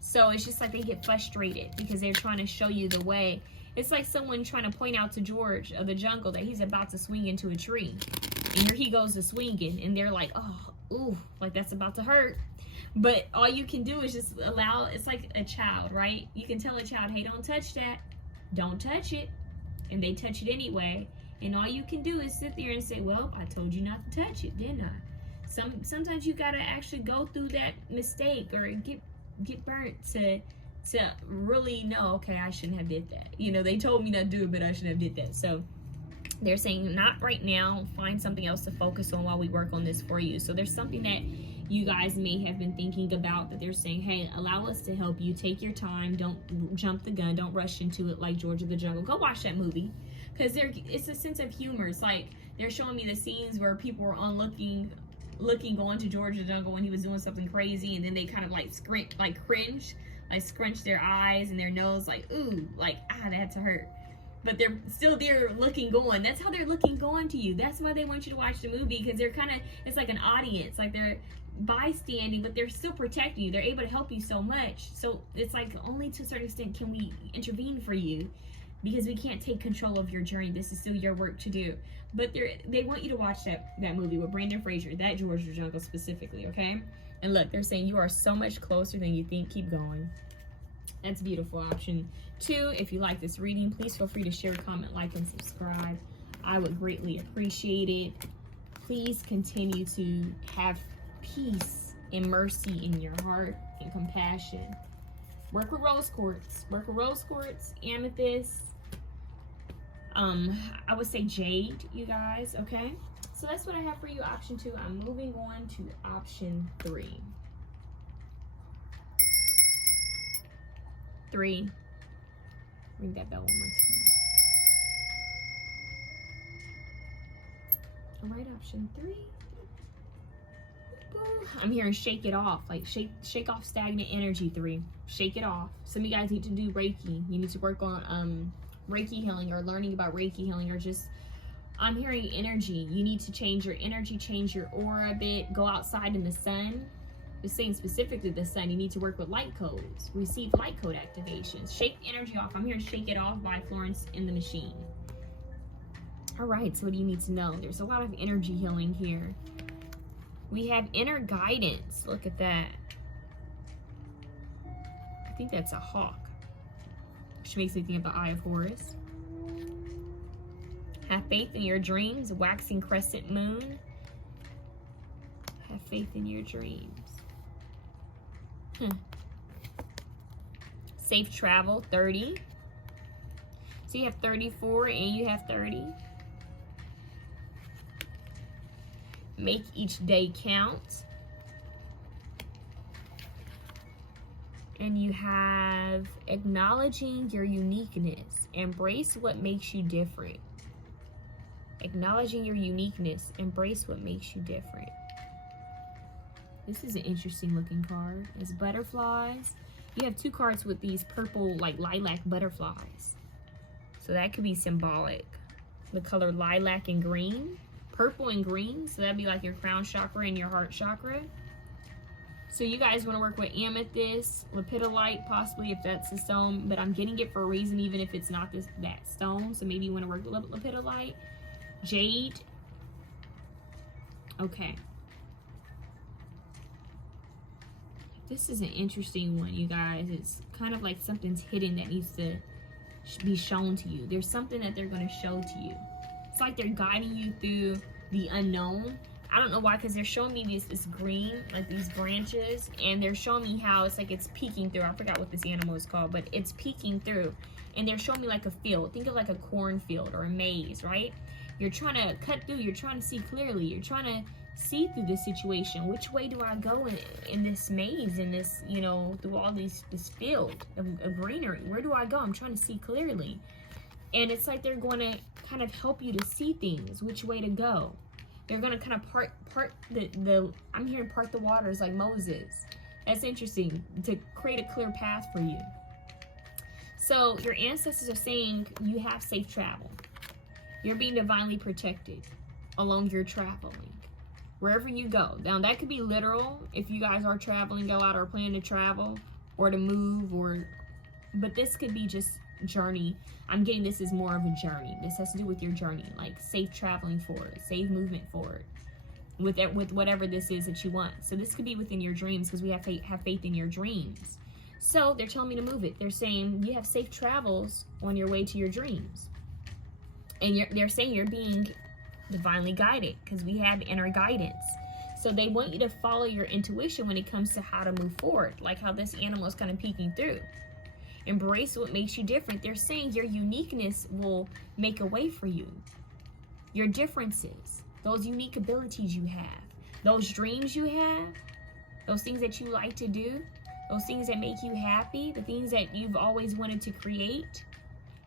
So it's just like they get frustrated because they're trying to show you the way. It's like someone trying to point out to George of the jungle that he's about to swing into a tree. And here he goes to swinging. And they're like, oh, ooh, like that's about to hurt. But all you can do is just allow, it's like a child, right? You can tell a child, hey, don't touch that. Don't touch it. And they touch it anyway. And all you can do is sit there and say, well, I told you not to touch it, didn't I? Sometimes you got to actually go through that mistake or get burnt to really know, okay, I shouldn't have did that. You know, they told me not to do it, but I shouldn't have did that. So they're saying not right now. Find something else to focus on while we work on this for you. So there's something that you guys may have been thinking about that they're saying, hey, allow us to help you. Take your time. Don't jump the gun. Don't rush into it like George of the Jungle. Go watch that movie because it's a sense of humor. It's like they're showing me the scenes where people were going to George of the Jungle when he was doing something crazy, and then they kind of like cringe, like scrunch their eyes and their nose, like, ooh, like, that had to hurt. But they're still there looking going. That's how they're looking going to you. That's why they want you to watch the movie, because they're kind of, it's like an audience, like they're bystanding, but they're still protecting you. They're able to help you so much. So it's like only to a certain extent can we intervene for you, because we can't take control of your journey. This is still your work to do. But they want you to watch that movie with Brandon Fraser, that George of the Jungle specifically, okay? And look, they're saying you are so much closer than you think. Keep going. That's beautiful. Option 2, if you like this reading, please feel free to share, comment, like, and subscribe. I would greatly appreciate it. Please continue to have peace and mercy in your heart and compassion. Work with rose quartz. Work with rose quartz, amethyst. I would say jade, you guys, okay? So that's what I have for you, option 2. I'm moving on to option 3. 3. Ring that bell one more time. All right, option 3. I'm hearing shake it off, like shake off stagnant energy. 3, shake it off. Some of you guys need to do Reiki. You need to work on Reiki healing, or learning about Reiki healing, or just, I'm hearing energy. You need to change your energy, change your aura a bit, go outside in the sun. It's saying specifically the sun. You need to work with light codes, receive light code activations, shake energy off. I'm hearing Shake It Off by Florence and the Machine. All right, so what do you need to know? There's a lot of energy healing here. We have inner guidance. Look at that. I think that's a hawk, which makes me think of the Eye of Horus. Have faith in your dreams. Waxing crescent moon. Have faith in your dreams. Safe travel. 30. So you have 34 and you have 30. Make each day count. And you have acknowledging your uniqueness. Embrace what makes you different. Acknowledging your uniqueness. Embrace what makes you different. This is an interesting looking card. It's butterflies. You have 2 cards with these purple, like lilac butterflies. So that could be symbolic. The color lilac and green. Purple and green. So that'd be like your crown chakra and your heart chakra. So you guys want to work with amethyst, lepidolite, possibly, if that's the stone. But I'm getting it for a reason, even if it's not that stone. So maybe you want to work with lepidolite. Jade. Okay. This is an interesting one, you guys. It's kind of like something's hidden that needs to be shown to you. There's something that they're going to show to you. It's like they're guiding you through the unknown. I don't know why, because they're showing me this green, like these branches, and they're showing me how it's like it's peeking through. I forgot what this animal is called, but it's peeking through. And they're showing me like a field. Think of like a cornfield or a maze, right? You're trying to cut through. You're trying to see clearly. You're trying to see through this situation. Which way do I go in this maze, in this, you know, through all this field of greenery? Where do I go? I'm trying to see clearly. And it's like they're going to kind of help you to see things, which way to go. They're going to kind of part I'm hearing part the waters like Moses. That's interesting, to create a clear path for you. So your ancestors are saying you have safe travel. You're being divinely protected along your traveling, wherever you go. Now that could be literal if you guys are traveling, go out or plan to travel or to move, but this could be just journey. I'm getting this is more of a journey. This has to do with your journey, like safe traveling forward, safe movement forward with whatever this is that you want. So this could be within your dreams, because we have faith in your dreams. So they're telling me to move it. They're saying you have safe travels on your way to your dreams. And they're saying you're being divinely guided, because we have inner guidance. So they want you to follow your intuition when it comes to how to move forward, like how this animal is kind of peeking through. Embrace what makes you different. They're saying your uniqueness will make a way for you. Your differences, those unique abilities you have, those dreams you have, those things that you like to do, those things that make you happy, the things that you've always wanted to create.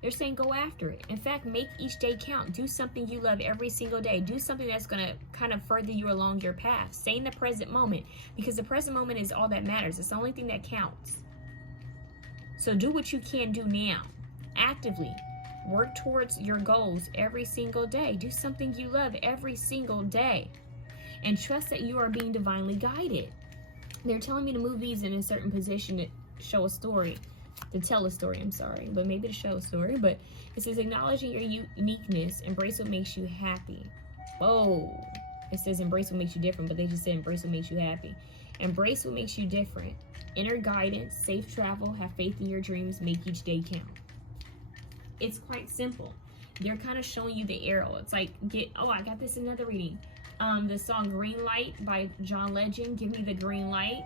They're saying go after it. In fact, make each day count. Do something you love every single day. Do something that's going to kind of further you along your path. Stay in the present moment, because the present moment is all that matters. It's the only thing that counts. So do what you can do now. Actively work towards your goals every single day. Do something you love every single day. And trust that you are being divinely guided. They're telling me to move these in a certain position to show a story. To tell a story, I'm sorry. But maybe to show a story. But it says acknowledging your uniqueness. Embrace what makes you happy. Whoa. It says embrace what makes you different. But they just said embrace what makes you happy. Embrace what makes you different. Inner guidance, safe travel, have faith in your dreams, make each day count. It's quite simple. They're kind of showing you the arrow. It's like, I got this in another reading. The song Green Light by John Legend, give me the green light.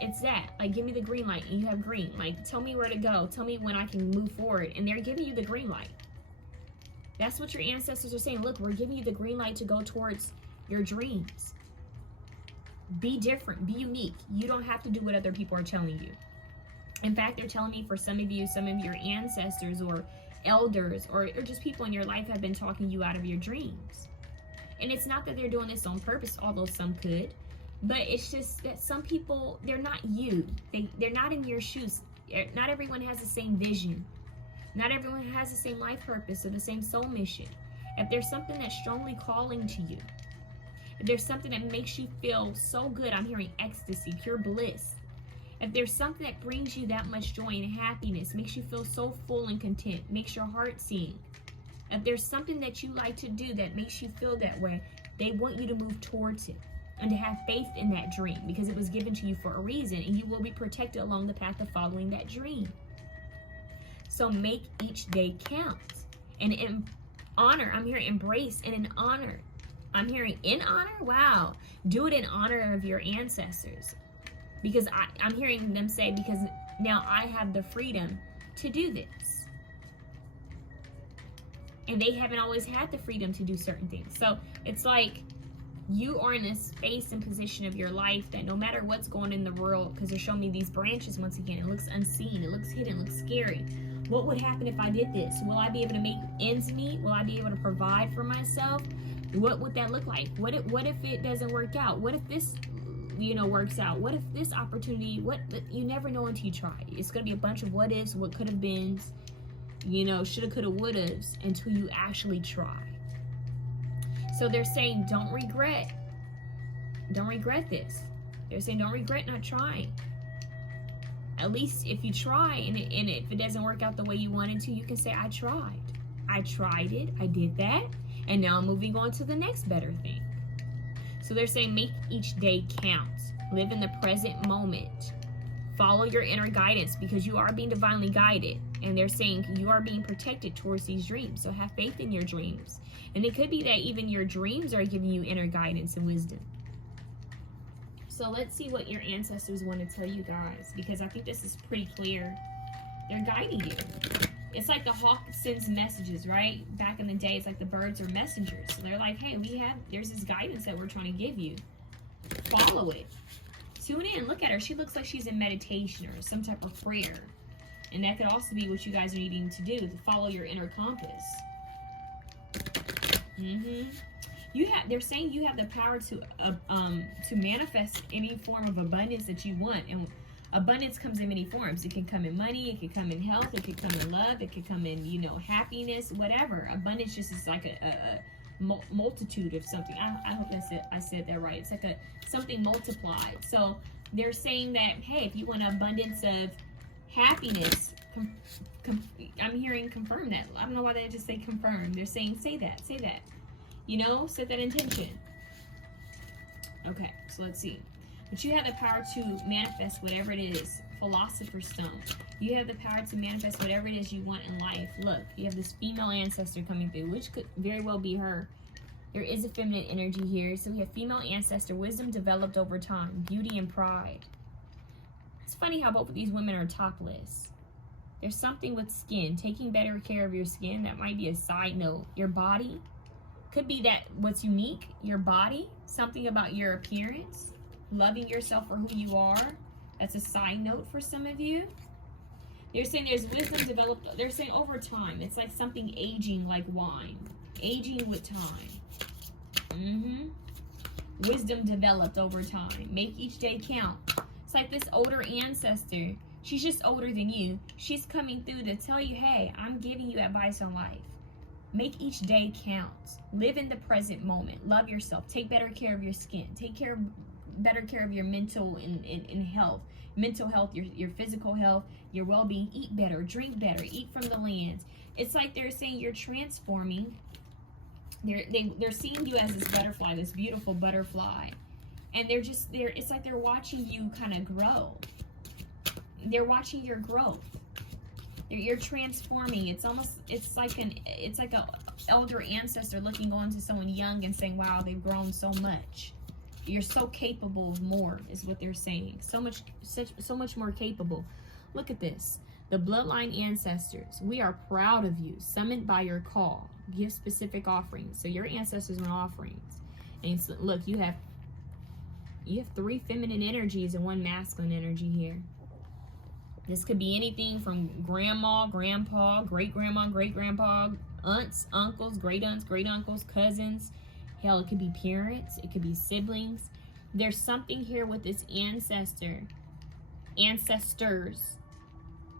It's that, like, give me the green light, and you have green. Like, tell me where to go. Tell me when I can move forward. And they're giving you the green light. That's what your ancestors are saying. Look, we're giving you the green light to go towards your dreams. Be different, be unique. You don't have to do what other people are telling you. In fact, they're telling me for some of you, some of your ancestors or elders or just people in your life have been talking you out of your dreams. And it's not that they're doing this on purpose, although some could, but it's just that some people, they're not you. They're not in your shoes. Not everyone has the same vision. Not everyone has the same life purpose or the same soul mission. If there's something that's strongly calling to you, if there's something that makes you feel so good, I'm hearing ecstasy, pure bliss. If there's something that brings you that much joy and happiness, makes you feel so full and content, makes your heart sing. If there's something that you like to do that makes you feel that way, they want you to move towards it and to have faith in that dream, because it was given to you for a reason, and you will be protected along the path of following that dream. So make each day count. And in honor, I'm hearing embrace, and in honor. I'm hearing in honor? Wow. Do it in honor of your ancestors. Because I'm hearing them say, because now I have the freedom to do this. And they haven't always had the freedom to do certain things. So it's like you are in a space and position of your life that no matter what's going on in the world, because they're showing me these branches once again, it looks unseen, it looks hidden, it looks scary. What would happen if I did this? Will I be able to make ends meet? Will I be able to provide for myself? What would that look like? What if it doesn't work out? What if this, works out? What if this opportunity, you never know until you try. It's going to be a bunch of what ifs, what could have been, shoulda, coulda, wouldas, until you actually try. So they're saying don't regret this. They're saying don't regret not trying. At least if you try and if it doesn't work out the way you wanted to, you can say, I tried it, I did that, and now I'm moving on to the next better thing. So they're saying make each day count. Live in the present moment. Follow your inner guidance, because you are being divinely guided. And they're saying you are being protected towards these dreams. So have faith in your dreams. And it could be that even your dreams are giving you inner guidance and wisdom. So let's see what your ancestors want to tell you guys, because I think this is pretty clear. They're guiding you. It's like the hawk sends messages, right? Back in the day, it's like the birds are messengers. So they're like, hey, there's this guidance that we're trying to give you. Follow it. Tune in. Look at her. She looks like she's in meditation or some type of prayer. And that could also be what you guys are needing to do, to follow your inner compass. They're saying you have the power to manifest any form of abundance that you want. And abundance comes in many forms. It can come in money, it can come in health, it can come in love, it can come in, you know, happiness, whatever. Abundance just is like a multitude of something. I hope I said that right. It's like something multiplied. So they're saying that, hey, if you want an abundance of happiness, I'm hearing confirm that. I don't know why they just say confirm. They're saying say that. You know, set that intention. Okay, so let's see. But you have the power to manifest whatever it is. Philosopher's Stone. You have the power to manifest whatever it is you want in life. Look, you have this female ancestor coming through, which could very well be her. There is a feminine energy here. So we have female ancestor, wisdom developed over time, beauty and pride. It's funny how both of these women are topless. There's something with skin, taking better care of your skin. That might be a side note. Your body. Could be that what's unique, your body, something about your appearance, loving yourself for who you are. That's a side note for some of you. They're saying there's wisdom developed. They're saying over time. It's like something aging like wine. Aging with time. Wisdom developed over time. Make each day count. It's like this older ancestor. She's just older than you. She's coming through to tell you, hey, I'm giving you advice on life. Make each day count. Live in the present moment. Love yourself. Take better care of your skin. Take better care of your mental and health. Mental health, your physical health, your well-being. Eat better. Drink better. Eat from the land. It's like they're saying you're transforming. They're seeing you as this butterfly, this beautiful butterfly. And it's like they're watching you kind of grow. They're watching your growth. You're transforming. It's like a elder ancestor looking on to someone young and saying, wow, they've grown so much. You're so capable of more, is what they're saying. So much more capable. Look at this. The bloodline ancestors, we are proud of you. Summoned by your call. Give specific offerings. So your ancestors are offerings. And so, look, you have 3 feminine energies and 1 masculine energy here. This could be anything from grandma, grandpa, great-grandma, great-grandpa, aunts, uncles, great-aunts, great-uncles, cousins. Hell, it could be parents. It could be siblings. There's something here with this ancestors.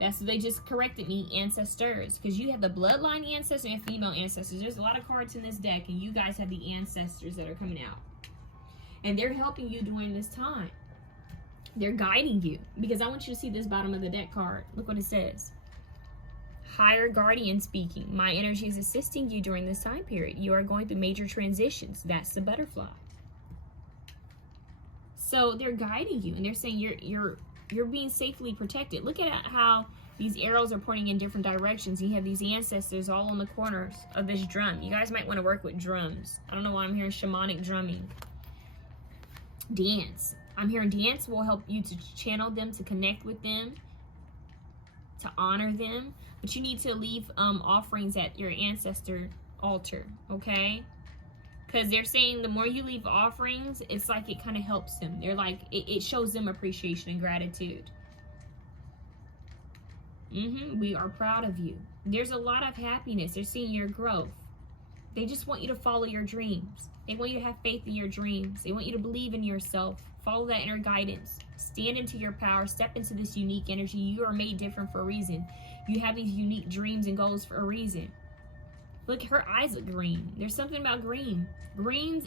That's what they just corrected me, ancestors. Because you have the bloodline ancestor and female ancestors. There's a lot of cards in this deck, and you guys have the ancestors that are coming out. And they're helping you during this time. They're guiding you, because I want you to see this bottom of the deck card. Look what it says. Higher guardian speaking. My energy is assisting you during this time period. You are going through major transitions. That's the butterfly. So they're guiding you, and they're saying you're being safely protected. Look at how these arrows are pointing in different directions. You have these ancestors all on the corners of this drum. You guys might want to work with drums. I don't know why I'm hearing shamanic drumming. Dance. I'm hearing dance will help you to channel them, to connect with them, to honor them. But you need to leave offerings at your ancestor altar, okay? Because they're saying the more you leave offerings, it's like it kind of helps them. They're like, it shows them appreciation and gratitude. We are proud of you. There's a lot of happiness. They're seeing your growth. They just want you to follow your dreams. They want you to have faith in your dreams. They want you to believe in yourself. Follow that inner guidance. Stand into your power. Step into this unique energy. You are made different for a reason. You have these unique dreams and goals for a reason. Look, her eyes look green. There's something about green. Greens,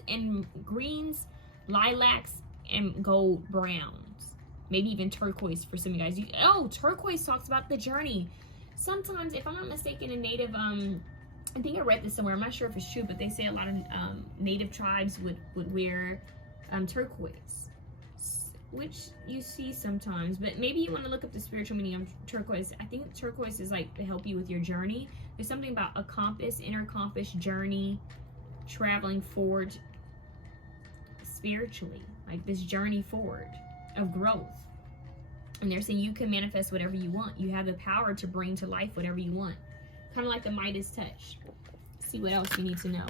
lilacs, and gold browns. Maybe even turquoise for some of you guys. Oh, turquoise talks about the journey. Sometimes, if I'm not mistaken, in native, I think I read this somewhere. I'm not sure if it's true, but they say a lot of native tribes would wear turquoise. which you see sometimes, but maybe you want to look up the spiritual meaning of turquoise. I think turquoise is like to help you with your journey. There's something about a compass, inner compass, journey, traveling forward spiritually, like this journey forward of growth. And they're saying you can manifest whatever you want. You have the power to bring to life whatever you want. Kind of like the Midas touch. Let's see what else you need to know.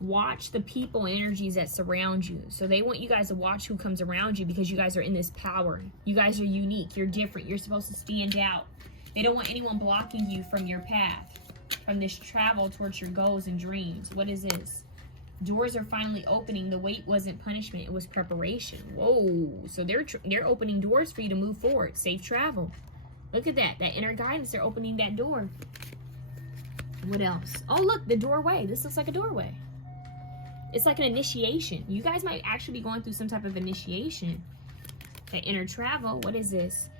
Watch the people and energies that surround you. So they want you guys to watch who comes around you, because you guys are in this power. You guys are unique. You're different. You're supposed to stand out. They don't want anyone blocking you from your path, from this travel towards your goals and dreams. What is this? Doors are finally opening. The wait wasn't punishment. It was preparation. Whoa. So they're opening doors for you to move forward. Safe travel. Look at that. That inner guidance. They're opening that door. What else? Oh, look. The doorway. This looks like a doorway. It's like an initiation. You guys might actually be going through some type of initiation. That inner travel. What is this?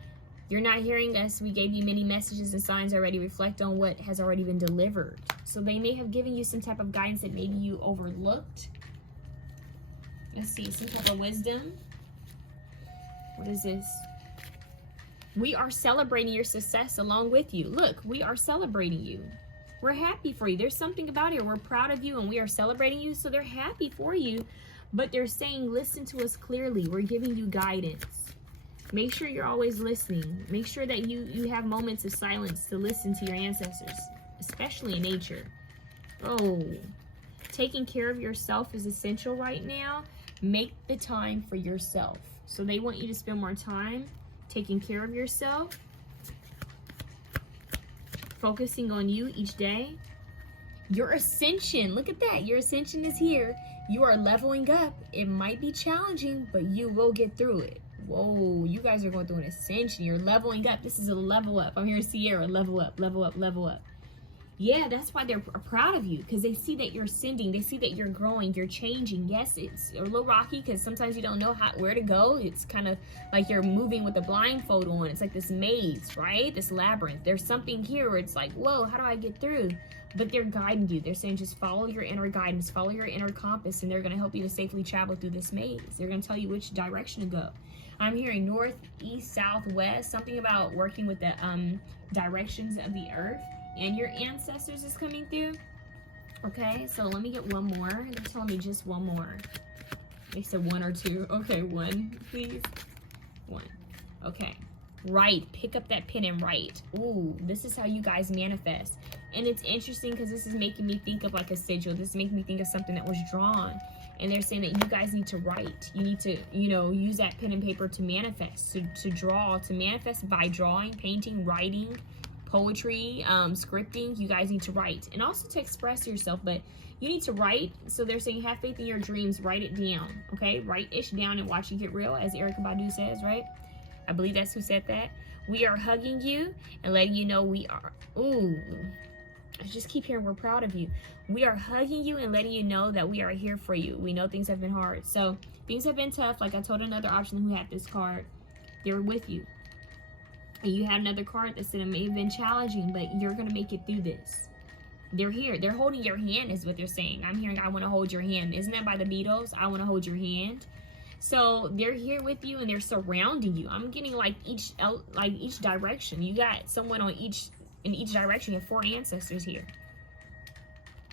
You're not hearing us. We gave you many messages and signs already. Reflect on what has already been delivered. So they may have given you some type of guidance that maybe you overlooked. Let's see. Some type of wisdom. What is this? We are celebrating your success along with you. Look, we are celebrating you. We're happy for you. There's something about it. We're proud of you and we are celebrating you. So they're happy for you. But they're saying, listen to us clearly. We're giving you guidance. Make sure you're always listening. Make sure that you have moments of silence to listen to your ancestors, especially in nature. Oh, taking care of yourself is essential right now. Make the time for yourself. So they want you to spend more time taking care of yourself, focusing on you each day. Your ascension, look at that. Your ascension is here. You are leveling up. It might be challenging, but you will get through it. Whoa, you guys are going through an ascension. You're leveling up. This is a level up. I'm hearing Sierra, level up, level up, level up. Yeah, that's why they're proud of you, because they see that you're ascending. They see that you're growing, you're changing. Yes, it's a little rocky because sometimes you don't know where to go. It's kind of like you're moving with a blindfold on. It's like this maze, right? This labyrinth. There's something here where it's like, whoa, how do I get through? But they're guiding you. They're saying just follow your inner guidance, follow your inner compass, and they're going to help you to safely travel through this maze. They're going to tell you which direction to go. I'm hearing north, east, south, west, something about working with the directions of the earth. And your ancestors is coming through. Okay, so let me get one more. They're telling me just one more. They said one or two. Okay, one, please. One. Okay. Write. Pick up that pen and write. Ooh, this is how you guys manifest. And it's interesting because this is making me think of like a sigil. This is making me think of something that was drawn. And they're saying that you guys need to write. You need to, use that pen and paper to manifest, to draw, to manifest by drawing, painting, writing, poetry, scripting. You guys need to write. And also to express yourself, but you need to write. So they're saying have faith in your dreams. Write it down, okay? Write-ish down and watch it get real, as Erykah Badu says, right? I believe that's who said that. We are hugging you and letting you know we are. Ooh. I just keep hearing we're proud of you. We are hugging you and letting you know that we are here for you. We know things have been hard. So things have been tough. Like I told another option who had this card, they're with you. And you had another card that said it may have been challenging, but you're going to make it through this. They're here. They're holding your hand is what they're saying. I'm hearing I want to hold your hand. Isn't that by the Beatles? I want to hold your hand. So they're here with you and they're surrounding you. I'm getting like each direction. You got someone in each direction. You have 4 ancestors here.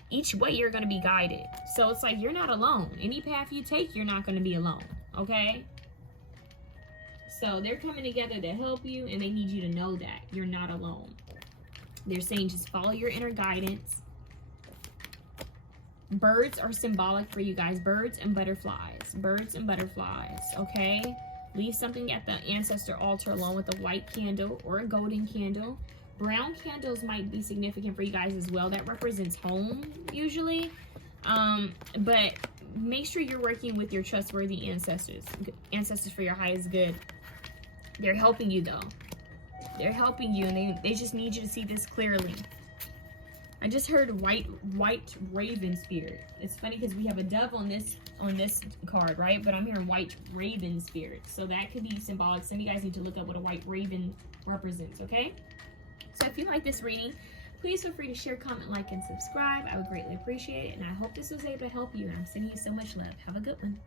Each way you're going to be guided. So it's like you're not alone. Any path you take, you're not going to be alone. Okay? So they're coming together to help you, and they need you to know that you're not alone. They're saying just follow your inner guidance. Birds are symbolic for you guys. Birds and butterflies. Birds and butterflies. Okay? Leave something at the ancestor altar along with a white candle or a golden candle. Brown candles might be significant for you guys as well. That represents home usually. But make sure you're working with your trustworthy ancestors. Ancestors for your highest good. They're helping you though. They're helping you, and they just need you to see this clearly. I just heard white raven spirit. It's funny because we have a dove on this card, right? But I'm hearing white raven spirit. So that could be symbolic. Some of you guys need to look up what a white raven represents, okay? So if you like this reading, please feel free to share, comment, like, and subscribe. I would greatly appreciate it. And I hope this was able to help you. And I'm sending you so much love. Have a good one.